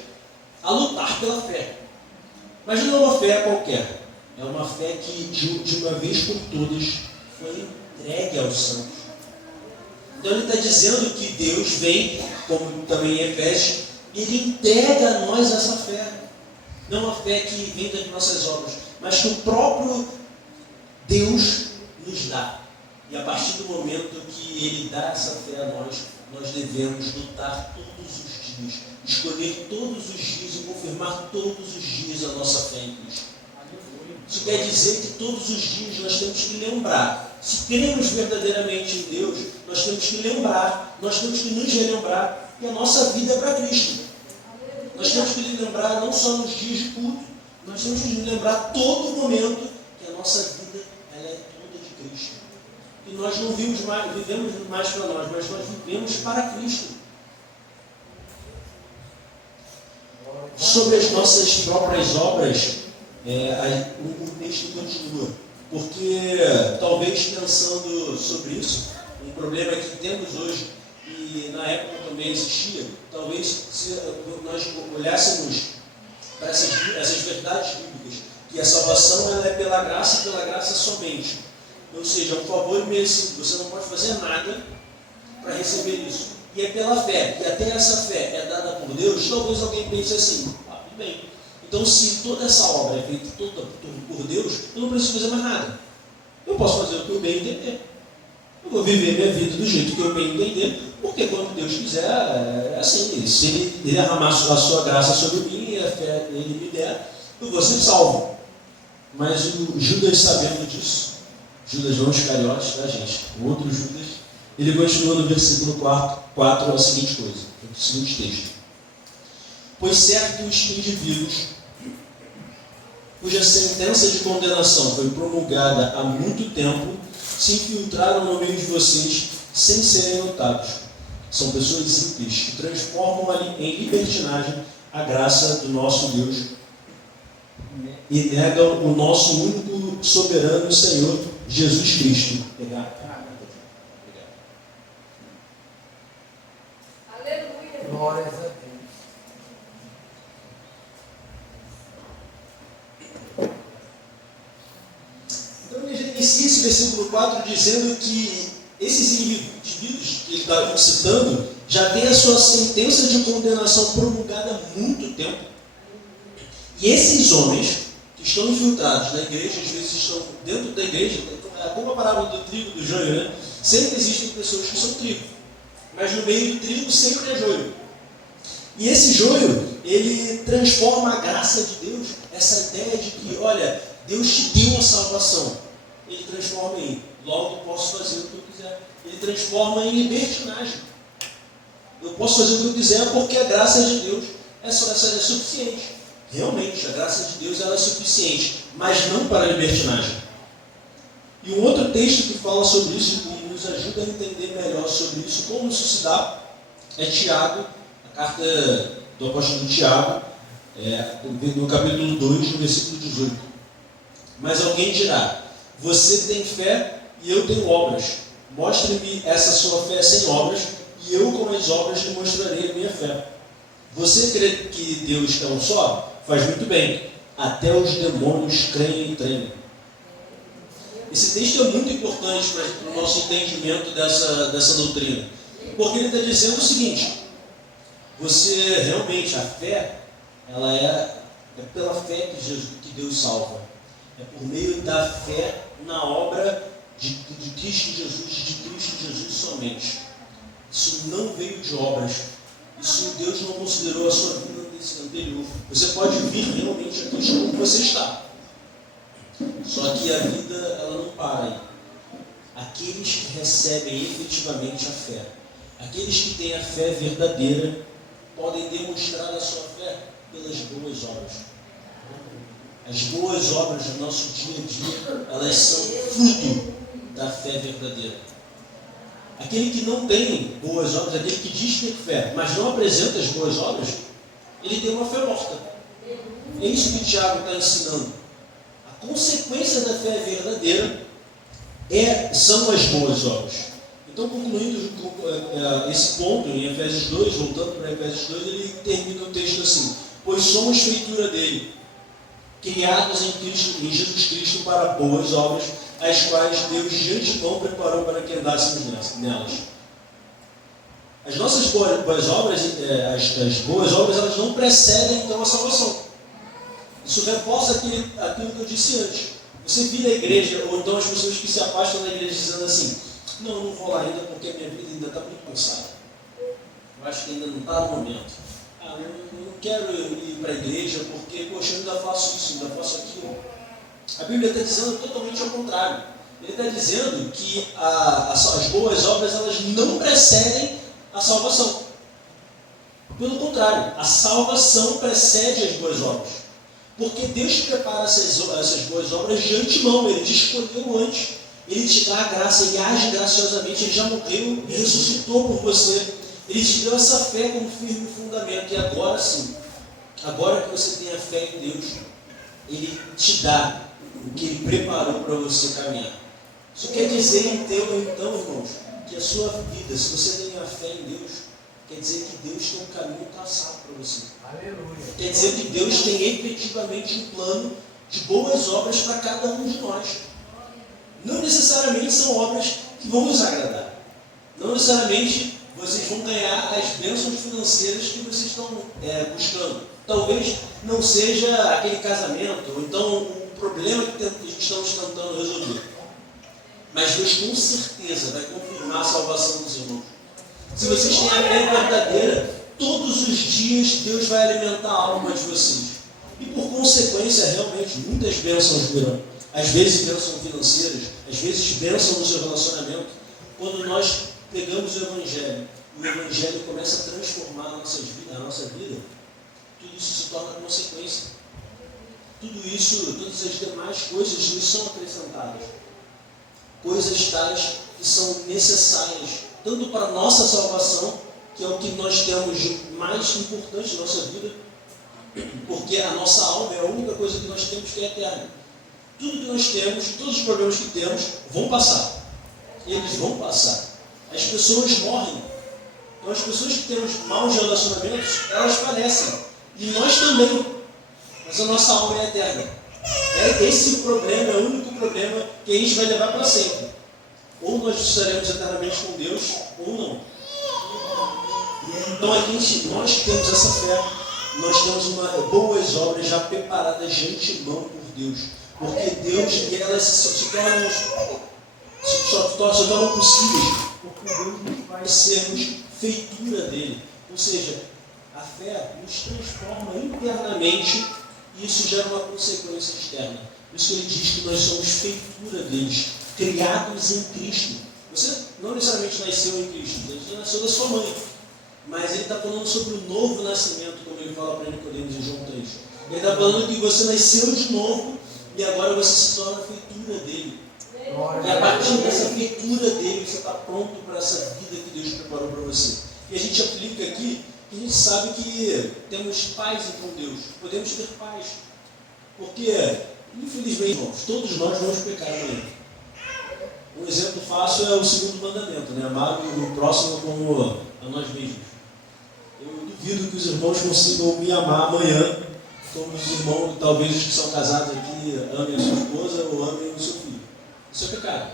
a lutar pela fé. Mas não é uma fé qualquer. É uma fé que de uma vez por todas foi entregue aos santos. Então ele está dizendo que Deus vem, como também em Efésios, ele entrega a nós essa fé. Não a fé que vem das nossas obras, mas que o próprio Deus nos dá. E a partir do momento que ele dá essa fé a nós devemos lutar todos os dias, escolher todos os dias e confirmar todos os dias a nossa fé em Cristo. Isso quer dizer que todos os dias nós temos que lembrar, se cremos verdadeiramente em Deus, nós temos que lembrar, nós temos que nos relembrar que a nossa vida é para Cristo. Nós temos que lembrar não só nos dias de culto, nós temos que lembrar todo momento que a nossa vida ela é toda de Cristo. E nós não vivemos mais para nós, mas nós vivemos para Cristo. Sobre as nossas próprias obras, o texto continua. Porque, talvez pensando sobre isso, um problema que temos hoje, e na época também existia, talvez se nós olhássemos para essas verdades bíblicas, que a salvação ela é pela graça e pela graça somente. Ou seja, é um favor imerecido, você não pode fazer nada para receber isso. E é pela fé, e até essa fé é dada por Deus, talvez alguém pense assim, tudo bem. Então, se toda essa obra é feita toda por Deus, eu não preciso fazer mais nada. Eu posso fazer o que eu bem entender. Eu vou viver minha vida do jeito que eu bem entender, porque quando Deus quiser, é assim, se Ele derramar a sua graça sobre mim e a fé Ele me der, eu vou ser salvo. Mas o Judas, sabendo disso, Judas não Iscariotes, tá, gente? O outro Judas, ele continua no versículo 4 a seguinte coisa, o seguinte texto: Pois certos indivíduos, cuja sentença de condenação foi promulgada há muito tempo, se infiltraram no meio de vocês sem serem notados. São pessoas ímpias que transformam em libertinagem a graça do nosso Deus e negam o nosso único soberano Senhor Jesus Cristo. Aleluia. Glórias a Deus. Então ele já inicia esse versículo 4 dizendo que esses indivíduos que ele está citando já têm a sua sentença de condenação promulgada há muito tempo. E esses homens que estão infiltrados na igreja, às vezes estão dentro da igreja, como a parábola do trigo e do joio, né? Sempre existem pessoas que são trigo, mas no meio do trigo sempre é joio. E esse joio, ele transforma a graça de Deus, essa ideia de que, olha, Deus te deu a salvação, ele transforma em, logo posso fazer o que eu quiser. Ele transforma em libertinagem. Eu posso fazer o que eu quiser porque a graça de Deus é suficiente. Realmente, a graça de Deus ela é suficiente, mas não para a libertinagem. E um outro texto que fala sobre isso e nos ajuda a entender melhor sobre isso, como isso se dá, é Tiago, a carta do apóstolo Tiago, no capítulo 2, no versículo 18. Mas alguém dirá: você tem fé e eu tenho obras. Mostre-me essa sua fé sem obras, e eu com as obras lhe mostrarei a minha fé. Você crê que Deus é um só? Faz muito bem. Até os demônios creem e tremem. Esse texto é muito importante para o nosso entendimento dessa doutrina. Porque ele está dizendo o seguinte: você realmente, a fé, ela é pela fé que Deus salva. É por meio da fé na obra de Cristo Jesus somente. Isso não veio de obras. Isso Deus não considerou a sua vida anterior. Você pode vir realmente a Cristo como você está. Só que a vida ela não para aí. Aqueles que recebem efetivamente a fé, aqueles que têm a fé verdadeira, podem demonstrar a sua fé pelas boas obras. As boas obras do nosso dia a dia, elas são fruto da fé verdadeira. Aquele que não tem boas obras, aquele que diz ter fé, mas não apresenta as boas obras, ele tem uma fé morta. É isso que Tiago está ensinando. A consequência da fé verdadeira são as boas obras. Então, concluindo esse ponto em Efésios 2, voltando para Efésios 2, ele termina o texto assim: pois somos feitura dele, criados em Jesus Cristo para boas obras, as quais Deus de antemão preparou para que andássemos nelas. As nossas boas obras, as boas obras, elas não precedem então a salvação. Isso reforça aquilo que eu disse antes. Você vira a igreja, ou então as pessoas que se afastam da igreja dizendo assim: não, eu não vou lá ainda porque a minha vida ainda está muito cansada. Eu acho que ainda não está no momento. Eu não quero ir para a igreja porque, poxa, eu ainda faço isso, ainda faço aquilo. A Bíblia está dizendo totalmente ao contrário. Ele está dizendo que as boas obras, elas não precedem a salvação. Pelo contrário, a salvação precede as boas obras. Porque Deus prepara essas boas obras de antemão, Ele te escolheu antes, Ele te dá a graça, Ele age graciosamente, Ele já morreu e ressuscitou por você, Ele te deu essa fé como firme fundamento, e agora sim, agora que você tem a fé em Deus, Ele te dá o que Ele preparou para você caminhar. Isso quer dizer então, irmãos, que a sua vida, se você tem a fé em Deus, quer dizer que Deus tem um caminho traçado para você. Aleluia. Quer dizer que Deus tem efetivamente um plano de boas obras para cada um de nós. Não necessariamente são obras que vão nos agradar. Não necessariamente vocês vão ganhar as bênçãos financeiras que vocês estão buscando. Talvez não seja aquele casamento, ou então o problema que estamos tentando resolver. Mas Deus com certeza vai confirmar a salvação dos irmãos. Se vocês têm a fé verdadeira, todos os dias Deus vai alimentar a alma de vocês. E por consequência, realmente, muitas bênçãos virão. Às vezes bênçãos financeiras, às vezes bênçãos no seu relacionamento. Quando nós pegamos o Evangelho, e o Evangelho começa a transformar a nossa vida, tudo isso se torna consequência. Tudo isso, todas as demais coisas nos são acrescentadas. Coisas tais que são necessárias, tanto para a nossa salvação, que é o que nós temos de mais importante na nossa vida, porque a nossa alma é a única coisa que nós temos que é eterna. Tudo que nós temos, todos os problemas que temos, vão passar. Eles vão passar. As pessoas morrem. Então as pessoas que temos maus relacionamentos, elas falecem. E nós também. Mas a nossa alma é eterna. Esse problema é o único problema que a gente vai levar para sempre. Ou nós estaremos eternamente com Deus, ou não. Então nós que temos essa fé, nós temos boas obras já preparadas de antemão por Deus. Porque Deus, e elas se tornam possíveis, porque Deus nos faz sermos feitura dele. Ou seja, a fé nos transforma internamente e isso gera uma consequência externa. Por isso que ele diz que nós somos feitura deles, criados em Cristo. Você não necessariamente nasceu em Cristo, você nasceu da sua mãe. Mas ele está falando sobre o novo nascimento, como ele fala para Nicodemos em João 3. Ele está falando que você nasceu de novo e agora você se torna feitura dele. E a partir dessa feitura dele, você está pronto para essa vida que Deus preparou para você. E a gente aplica aqui, que a gente sabe que temos paz com Deus. Podemos ter paz. Porque, infelizmente, irmãos, todos nós vamos pecar amanhã. Um exemplo fácil é o segundo mandamento, né? Amar o próximo como a nós mesmos. Eu duvido que os irmãos consigam me amar amanhã, como os irmãos, talvez os que são casados aqui, amem a sua esposa ou amem o seu filho. Isso é pecado.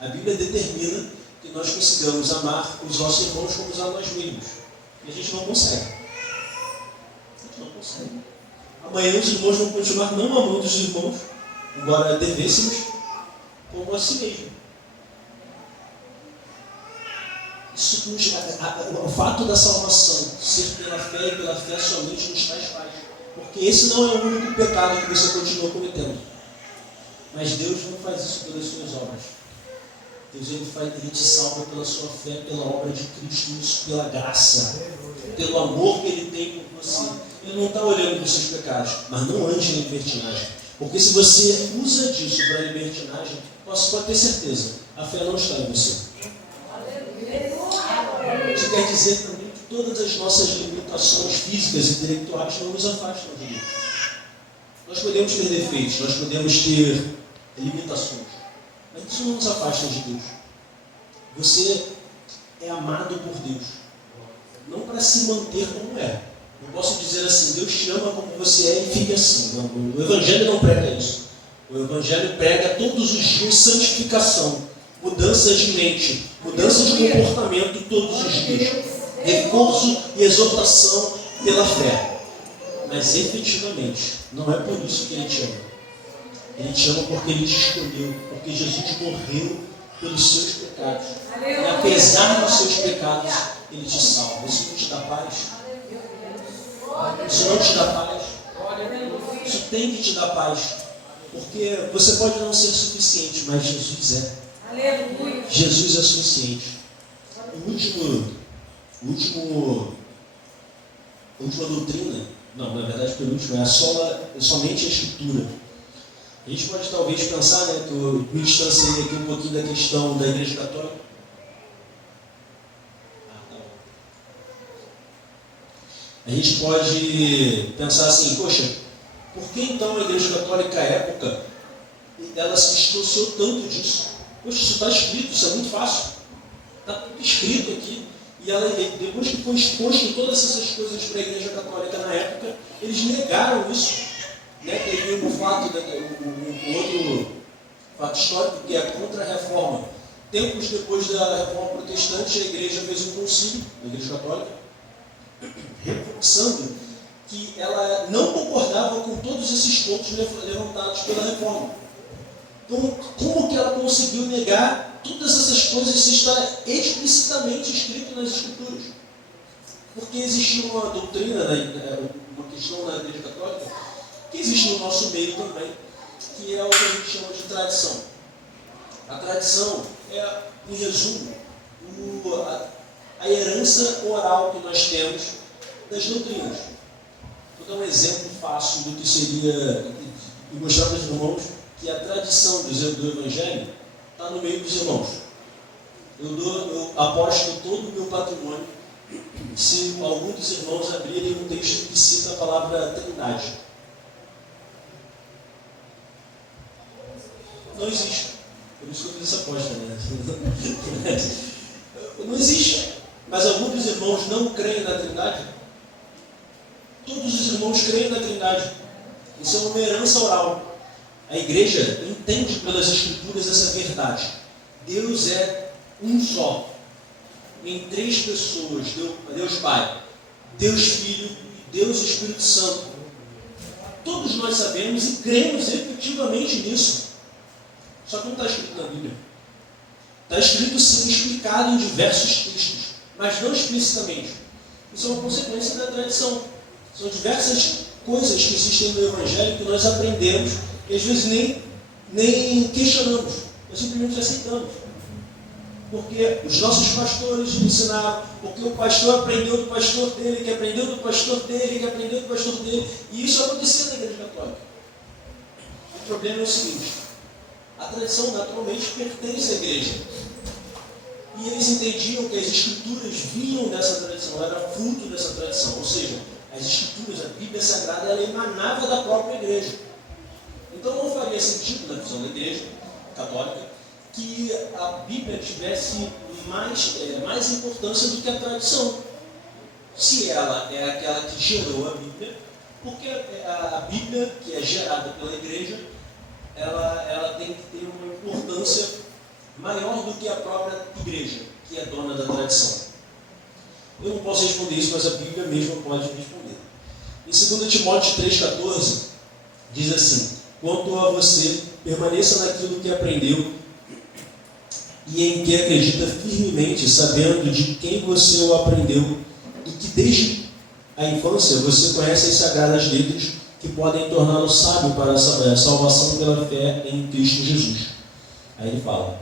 A Bíblia determina que nós consigamos amar os nossos irmãos como a nós mesmos. E a gente não consegue. A gente não consegue. Amanhã os irmãos vão continuar não amando os irmãos, embora devêssemos, como a si mesmo. Isso o fato da salvação ser pela fé e pela fé somente nos traz paz. Porque esse não é o único pecado que você continua cometendo. Mas Deus não faz isso pelas suas obras. Deus ele te salva pela sua fé, pela obra de Cristo, isso pela graça, pelo amor que Ele tem por você. Ele não está olhando para os seus pecados, mas não ande em libertinagem. Porque se você usa disso para libertinagem, pode ter certeza, a fé não está em você. Isso quer dizer também que todas as nossas limitações físicas e intelectuais não nos afastam de Deus. Nós podemos ter defeitos, nós podemos ter limitações, mas isso não nos afasta de Deus. Você é amado por Deus, não para se manter como é. Não posso dizer assim, Deus te ama como você é e fique assim. Não, o Evangelho não prega isso. O Evangelho prega todos os dias santificação, mudança de mente, mudança de comportamento todos os dias, reforço e exortação pela fé. Mas efetivamente, não é por isso que Ele te ama. Ele te ama porque Ele te escolheu, porque Jesus morreu pelos seus pecados. E apesar dos seus pecados, Ele te salva. Isso não te dá paz? Isso não te dá paz? Isso tem que te dar paz. Porque você pode não ser suficiente, mas Jesus é. Jesus é suficiente. A última doutrina, não, na verdade, penúltima, é somente a Escritura. A gente pode talvez pensar, que eu me distanciei aqui um pouquinho da questão da Igreja Católica. A gente pode pensar assim, poxa, por que então a Igreja Católica à época ela se distanciou tanto disso? Poxa, isso está escrito, isso é muito fácil. Está tudo escrito aqui. E ela, depois que foi exposto todas essas coisas para a Igreja Católica na época, eles negaram isso. Teve um outro fato histórico que é a Contra-Reforma. Tempos depois da Reforma Protestante, a Igreja fez um concílio, a Igreja Católica, reforçando que ela não concordava com todos esses pontos levantados pela Reforma. Então, como que ela conseguiu negar todas essas coisas se está explicitamente escrito nas Escrituras? Porque existia uma doutrina, uma questão na Igreja Católica, que existe no nosso meio também, que é o que a gente chama de tradição. A tradição é, em resumo, a herança oral que nós temos das doutrinas. Vou dar um exemplo fácil do que seria, e mostrar para os irmãos que a tradição do Evangelho está no meio dos irmãos. Eu aposto todo o meu patrimônio se algum dos irmãos abrirem um texto que cita a palavra Trindade. Não existe. Por isso que eu fiz essa aposta, Não existe. Mas alguns dos irmãos não creem na Trindade? Todos os irmãos creem na Trindade. Isso é uma herança oral. A igreja entende pelas Escrituras essa verdade. Deus é um só. Em três pessoas. Deus Pai, Deus Filho e Deus Espírito Santo. Todos nós sabemos e cremos efetivamente nisso. Só que não está escrito na Bíblia. Está escrito sim, explicado em diversos textos, mas não explicitamente. Isso é uma consequência da tradição. São diversas coisas que existem no Evangelho que nós aprendemos e às vezes nem questionamos, nós simplesmente aceitamos. Porque os nossos pastores ensinaram, porque o pastor aprendeu do pastor dele, que aprendeu do pastor dele, que aprendeu do pastor dele, e isso acontecia na Igreja Católica. O problema é o seguinte: a tradição naturalmente pertence à igreja. E eles entendiam que as Escrituras vinham dessa tradição, era fruto dessa tradição. Ou seja, as Escrituras, a Bíblia Sagrada, ela emanava da própria igreja. Então não faria sentido, na visão da igreja católica, que a Bíblia tivesse mais importância do que a tradição. Se ela é aquela que gerou a Bíblia, porque a Bíblia, que é gerada pela igreja, ela tem que ter uma importância maior do que a própria igreja, que é dona da tradição. Eu não posso responder isso, mas a Bíblia mesma pode responder. Em 2 Timóteo 3,14, diz assim: quanto a você, permaneça naquilo que aprendeu e em que acredita firmemente, sabendo de quem você o aprendeu e que desde a infância você conhece as sagradas letras que podem torná-lo sábio para a salvação pela fé em Cristo Jesus. Aí ele fala: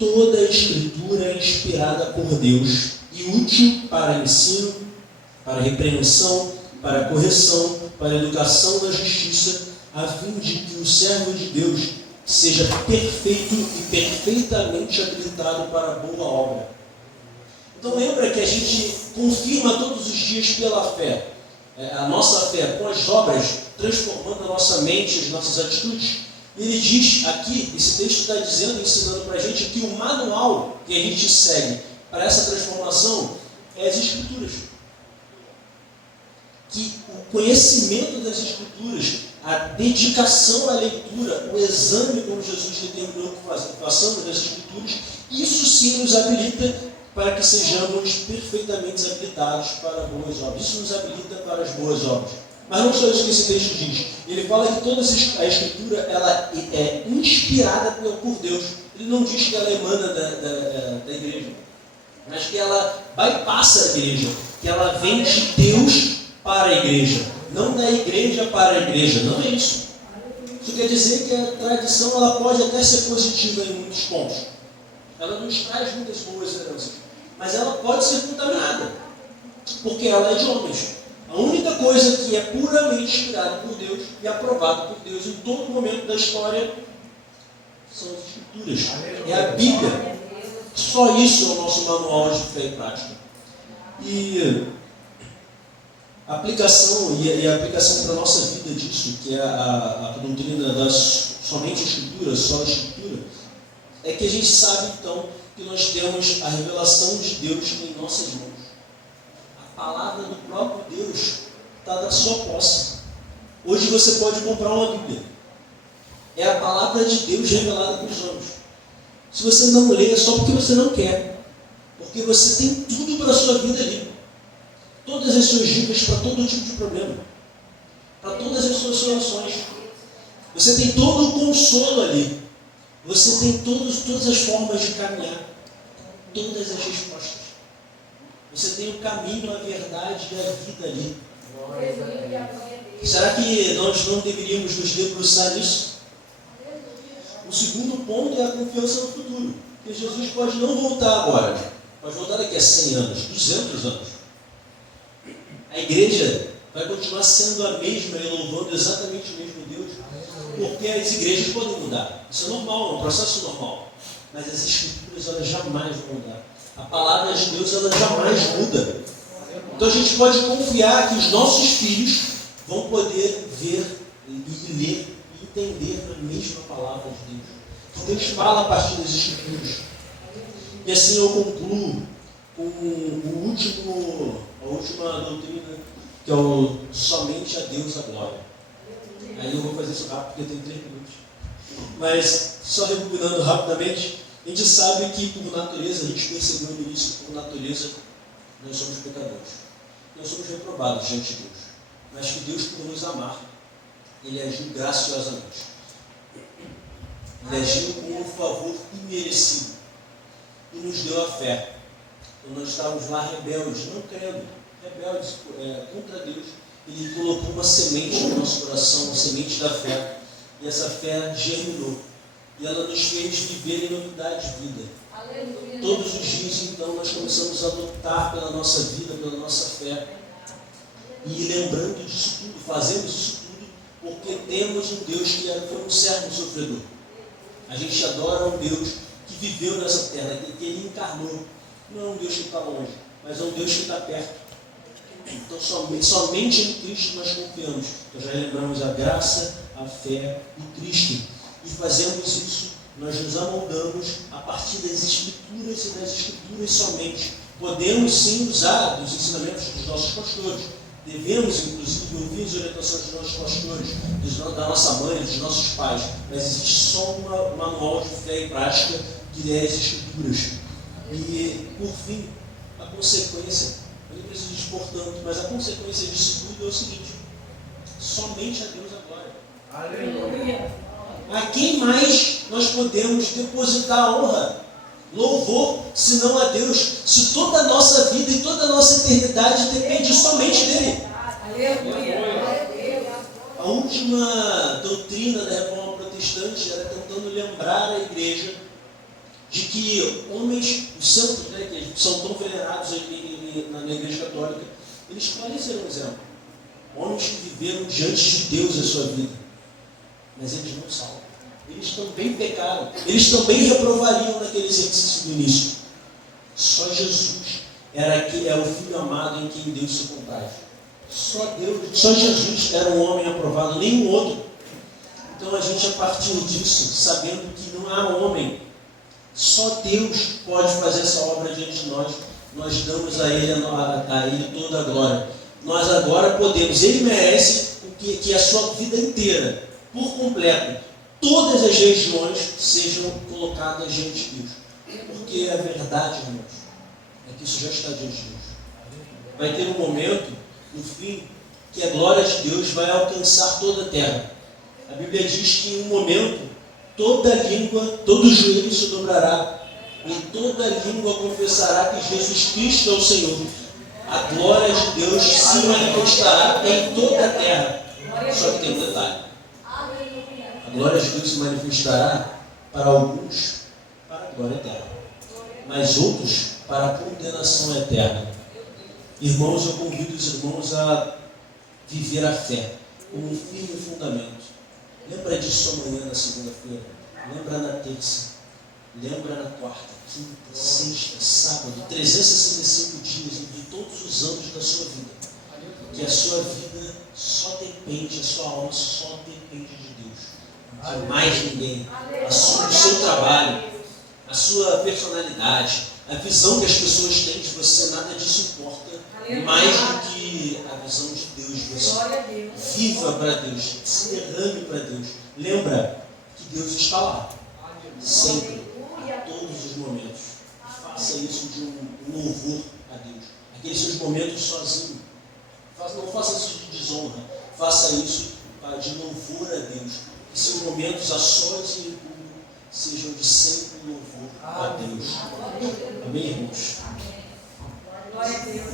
toda a Escritura é inspirada por Deus e útil para ensino, para repreensão, para correção, para educação na justiça, a fim de que o servo de Deus seja perfeito e perfeitamente habilitado para a boa obra. Então lembra que a gente confirma todos os dias pela fé, a nossa fé com as obras, transformando a nossa mente, as nossas atitudes. Ele diz aqui, esse texto está dizendo, ensinando para a gente que o manual que a gente segue para essa transformação é as Escrituras. Que o conhecimento das Escrituras, a dedicação à leitura, o exame como Jesus determinou que façamos das Escrituras, isso sim nos habilita para que sejamos perfeitamente habilitados para boas obras. Isso nos habilita para as boas obras. Mas não só isso que esse texto diz. Ele fala que toda a Escritura ela é inspirada por Deus. Ele não diz que ela emana da igreja, mas que ela bypassa a igreja, que ela vem de Deus para a igreja, não da igreja para a igreja. Não é isso. Isso quer dizer que a tradição ela pode até ser positiva em muitos pontos. Ela nos traz muitas boas heranças, mas ela pode ser contaminada, porque ela é de homens. A única coisa que é puramente inspirada por Deus e aprovada por Deus em todo momento da história são as Escrituras. É a Bíblia. Só isso é o nosso manual de fé e prática. E a aplicação, e a aplicação para a nossa vida disso, que é a doutrina das somente Escritura, só a Escritura, é que a gente sabe então que nós temos a revelação de Deus em nossas mãos. A palavra do próprio Deus está da sua posse. Hoje você pode comprar uma Bíblia. É a palavra de Deus revelada para os homens. Se você não lê, é só porque você não quer. Porque você tem tudo para a sua vida ali. Todas as suas dicas para todo tipo de problema. Para todas as suas soluções. Você tem todo o consolo ali. Você tem todas as formas de caminhar. Todas as respostas. Você tem o caminho, a verdade e a vida ali. Será que nós não deveríamos nos debruçar nisso? O segundo ponto é a confiança no futuro. Porque Jesus pode não voltar agora. Pode voltar daqui a 100 anos, 200 anos. A igreja vai continuar sendo a mesma e louvando exatamente o mesmo Deus. Porque as igrejas podem mudar. Isso é normal, é um processo normal. Mas as Escrituras, elas jamais vão mudar. A palavra de Deus, ela jamais muda. Então a gente pode confiar que os nossos filhos vão poder ver e ler e entender a mesma palavra de Deus. Que Deus fala a partir das Escrituras. E assim eu concluo com a última doutrina, que é o somente a Deus a glória. Aí eu vou fazer isso rápido, porque tem 3 minutos. Mas, só rebobinando rapidamente, a gente sabe que por natureza, a gente percebeu no início, por natureza, nós somos pecadores. Nós somos reprovados diante de Deus. Mas que Deus, por nos amar, Ele agiu graciosamente. Ele agiu com um favor imerecido. E nos deu a fé. Quando nós estávamos lá rebeldes, não crendo, rebeldes contra Deus, Ele colocou uma semente no nosso coração, uma semente da fé. E essa fé germinou. E ela nos fez viver em novidade de vida. Aleluia. Todos os dias, então, nós começamos a lutar pela nossa vida, pela nossa fé. E lembrando disso tudo, fazemos isso tudo, porque temos um Deus que foi um servo sofredor. A gente adora um Deus que viveu nessa terra, que Ele encarnou. Não é um Deus que está longe, mas é um Deus que está perto. Então, somente em Cristo nós confiamos. Nós já lembramos a graça, a fé e Cristo. E fazemos isso, nós nos amoldamos a partir das Escrituras e das Escrituras somente. Podemos sim usar dos ensinamentos dos nossos pastores. Devemos, inclusive, ouvir as orientações dos nossos pastores, da nossa mãe, dos nossos pais. Mas existe só um manual de fé e prática, que é as Escrituras. E, por fim, a consequência, eu não preciso expor tanto, mas a consequência disso tudo é o seguinte: somente a Deus agora. Aleluia. A quem mais nós podemos depositar a honra, louvor, senão a Deus, se toda a nossa vida e toda a nossa eternidade depende somente dEle? A última doutrina da Reforma Protestante era tentando lembrar a igreja de que homens, os santos, né, que são tão venerados na igreja católica, eles podem ser um exemplo. Homens que viveram diante de Deus a sua vida, mas eles não salvam. Eles também pecaram, eles também reprovariam naquele exercício do início. Só Jesus é o Filho amado em quem Deus se compraz. Só Jesus era um homem aprovado, nenhum outro. Então a gente, a partir disso, sabendo que não há homem, só Deus pode fazer essa obra diante de nós. Nós damos a Ele toda a glória. Nós agora podemos, Ele merece que a sua vida inteira, por completo, todas as regiões sejam colocadas diante de Deus. Porque a verdade, irmãos, é que isso já está diante de Deus. Vai ter um momento, no fim, que a glória de Deus vai alcançar toda a terra. A Bíblia diz que em um momento, toda língua, todo joelho se dobrará, e toda língua confessará que Jesus Cristo é o Senhor. A glória de Deus se manifestará em toda a terra. Só que tem um detalhe. A glória de Deus se manifestará para alguns para a glória eterna, mas outros para a condenação eterna. Irmãos, eu convido os irmãos a viver a fé como um firme fundamento. Lembra disso amanhã na segunda-feira, lembra na terça, lembra na quarta, quinta, sexta, sábado, 365 dias de todos os anos da sua vida. Que a sua vida só depende, a sua alma só depende de Deus. De mais ninguém. O seu trabalho, a sua personalidade, a visão que as pessoas têm de você, nada disso importa. Mais do que a visão de Deus de você. Viva para Deus, se derrame para Deus. Lembra que Deus está lá, sempre, a todos os momentos. Faça isso de um louvor a Deus. Aqueles seus momentos sozinho. Não faça isso de desonra, faça isso de louvor a Deus. Que seus momentos a sós e em público sejam de sempre louvor a Deus. Amém, irmãos? Glória a Deus.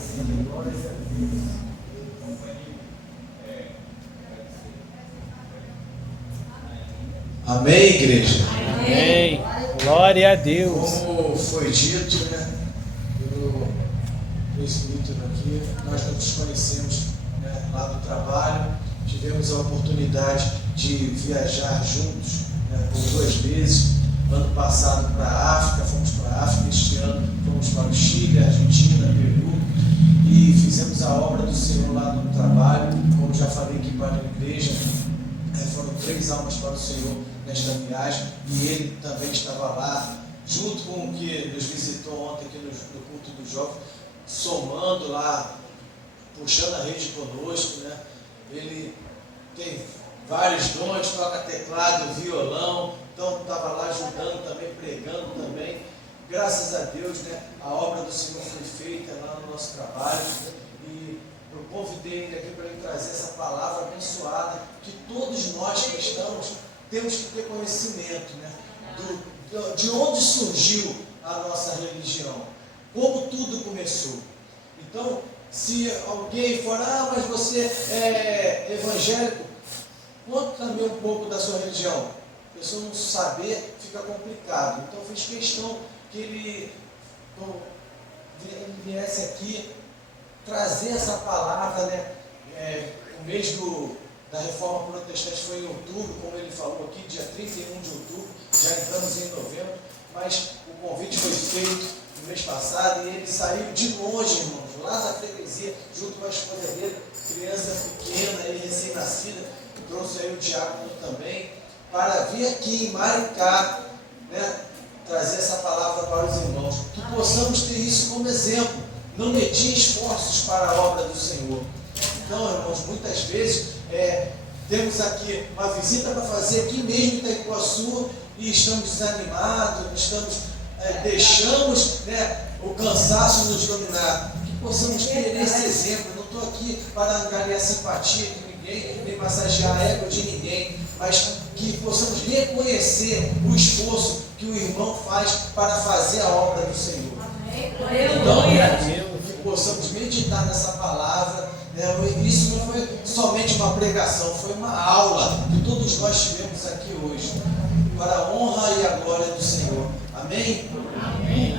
Amém, igreja? Amém. Glória a Deus. Como foi dito, né, pelo presbítero aqui, nós nos conhecemos, né, lá do trabalho, tivemos a oportunidade de viajar juntos, né, por 2 meses. Ano passado para a África, fomos para a África, este ano fomos para o Chile, Argentina, Peru, e fizemos a obra do Senhor lá no trabalho. Como já falei aqui para a igreja, foram 3 almas para o Senhor nesta viagem, e ele também estava lá, junto com o que nos visitou ontem aqui no culto do jovem, somando lá, puxando a rede conosco, né? Ele tem vários dons, toca teclado, violão, então estava lá ajudando também, pregando também. Graças a Deus, né, a obra do Senhor foi feita lá no nosso trabalho, e eu convidei ele aqui para ele trazer essa palavra abençoada, que todos nós cristãos temos que ter conhecimento, né, de onde surgiu a nossa religião, como tudo começou. Então, se alguém for, mas você é evangélico, conta também um pouco da sua religião. A pessoa não saber, fica complicado. Então, eu fiz questão que ele viesse aqui trazer essa palavra, né? O mês da Reforma Protestante foi em outubro, como ele falou aqui, dia 31 de outubro, já entramos em novembro, mas o convite foi feito no mês passado, e ele saiu de longe, irmãos, lá da freguesia, junto com a esposa dele, criança pequena, ele recém-nascida, trouxe aí o diácono também, para vir aqui em Maricá, né, trazer essa palavra para os irmãos, que possamos ter isso como exemplo, não medir esforços para a obra do Senhor. Então, irmãos, muitas vezes temos aqui uma visita para fazer aqui mesmo em Itaipuaçu, e estamos desanimados, deixamos, né, o cansaço nos dominar. Que possamos ter esse exemplo. Não estou aqui para angariar simpatia de ninguém, nem massagear a ego de ninguém, mas que possamos reconhecer o esforço que o irmão faz para fazer a obra do Senhor. Então, que possamos meditar nessa palavra. Isso não foi somente uma pregação, foi uma aula que todos nós tivemos aqui hoje, para a honra e a glória do Senhor. Amém? Amém.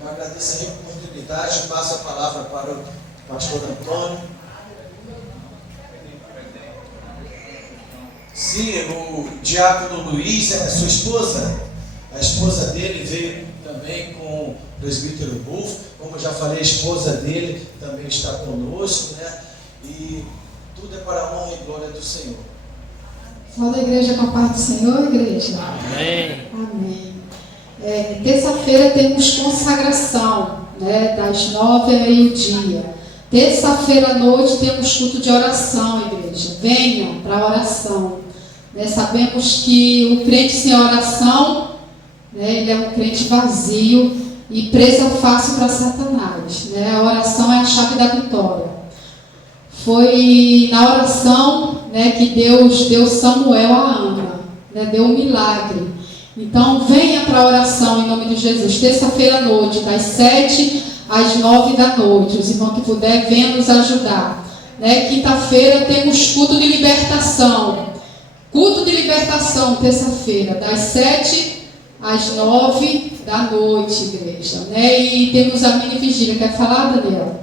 Eu agradeço a oportunidade e passo a palavra para o pastor Antônio. Sim, o diácono Luiz, é a sua esposa. A esposa dele veio também com o presbítero Rufo. Como eu já falei, a esposa dele também está conosco, né? E tudo é para a honra e glória do Senhor. Fala a igreja com a paz do Senhor, igreja. Amém. Amém. Terça-feira temos consagração, né, das 9 ao meio-dia. Terça-feira à noite temos culto de oração, igreja. Venham para a oração. Sabemos que o crente sem oração, ele é um crente vazio e presa fácil para Satanás. A oração é a chave da vitória. Foi na oração, que Deus deu Samuel a Ana, deu um milagre. Então venha para a oração em nome de Jesus. Terça-feira à noite, das 7 às 9 da noite. Os irmãos que puder, venham nos ajudar. Quinta-feira temos culto de libertação. Culto de libertação, terça-feira, das 7 às 9 da noite, igreja. E temos a mini vigília. Quer falar, Daniel?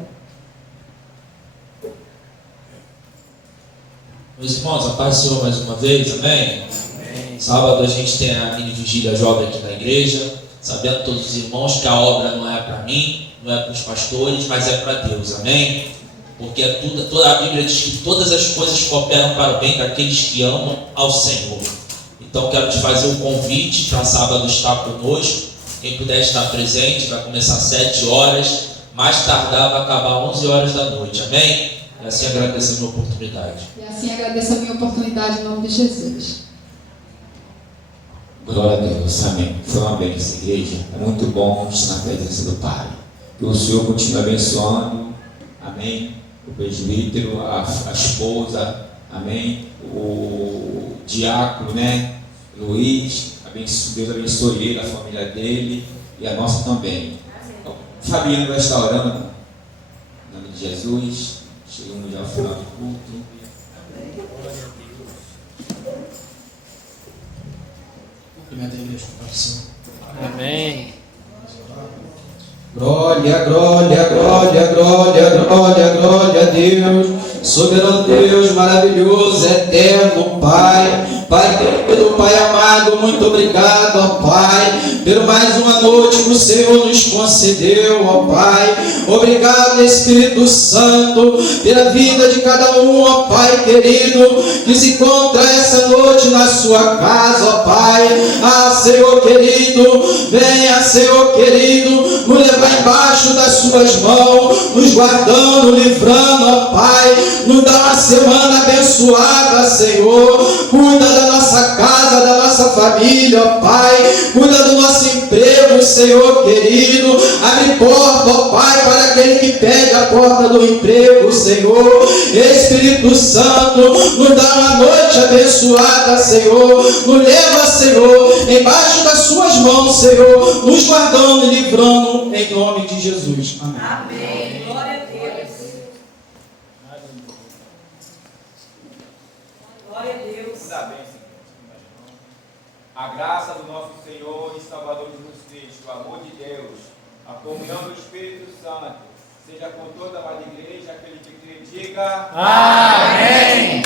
Meus irmãos, a paz do Senhor mais uma vez, amém? Sábado a gente tem a mini vigília jovem aqui na igreja, sabendo todos os irmãos que a obra não é para mim, não é para os pastores, mas é para Deus, amém? Porque toda a Bíblia diz que todas as coisas cooperam para o bem daqueles que amam ao Senhor. Então quero te fazer um convite para sábado estar conosco. Quem puder estar presente, vai começar às 7 horas, mais tardar vai acabar às 11 horas da noite, amém? E assim agradeço a minha oportunidade. E assim agradeço a minha oportunidade em nome de Jesus. Glória a Deus, amém. Foi uma bênção, igreja. É muito bom estar na presença do Pai. Que o Senhor continue abençoando, amém. O presbítero, a esposa, amém. O diácono, Luiz, Deus abençoe ele, a família dele e a nossa também. Então, Fabiano vai estar orando, em nome de Jesus. Chegamos já ao final do culto. Cumprimento a igreja com oração. Amém. Glória, glória, glória, glória, glória, glória a Deus, soberano Deus, maravilhoso, eterno Pai, Pai querido, Pai amado, muito obrigado, ó Pai, por mais uma noite que o Senhor nos concedeu, ó Pai, obrigado Espírito Santo, pela vida de cada um, ó Pai querido, que se encontra essa noite na sua casa, ó Pai, Senhor querido, venha Senhor querido, nos levar embaixo das suas mãos, nos guardando, livrando, ó Pai, nos dá uma semana abençoada, Senhor, cuida da nossa casa, da nossa família, ó Pai, cuida do nosso emprego, Senhor querido, abre porta, ó Pai, para aquele que pede a porta do emprego, Senhor, Espírito Santo, nos dá uma noite abençoada, Senhor, nos leva, Senhor, embaixo das suas mãos, Senhor, nos guardando e livrando, em nome de Jesus. Amém. Amém. Glória a Deus. Glória a Deus. A graça do nosso Senhor e Salvador Jesus Cristo, o amor de Deus, a comunhão do Espírito Santo, seja com toda a igreja, aquele que crê, diga Amém.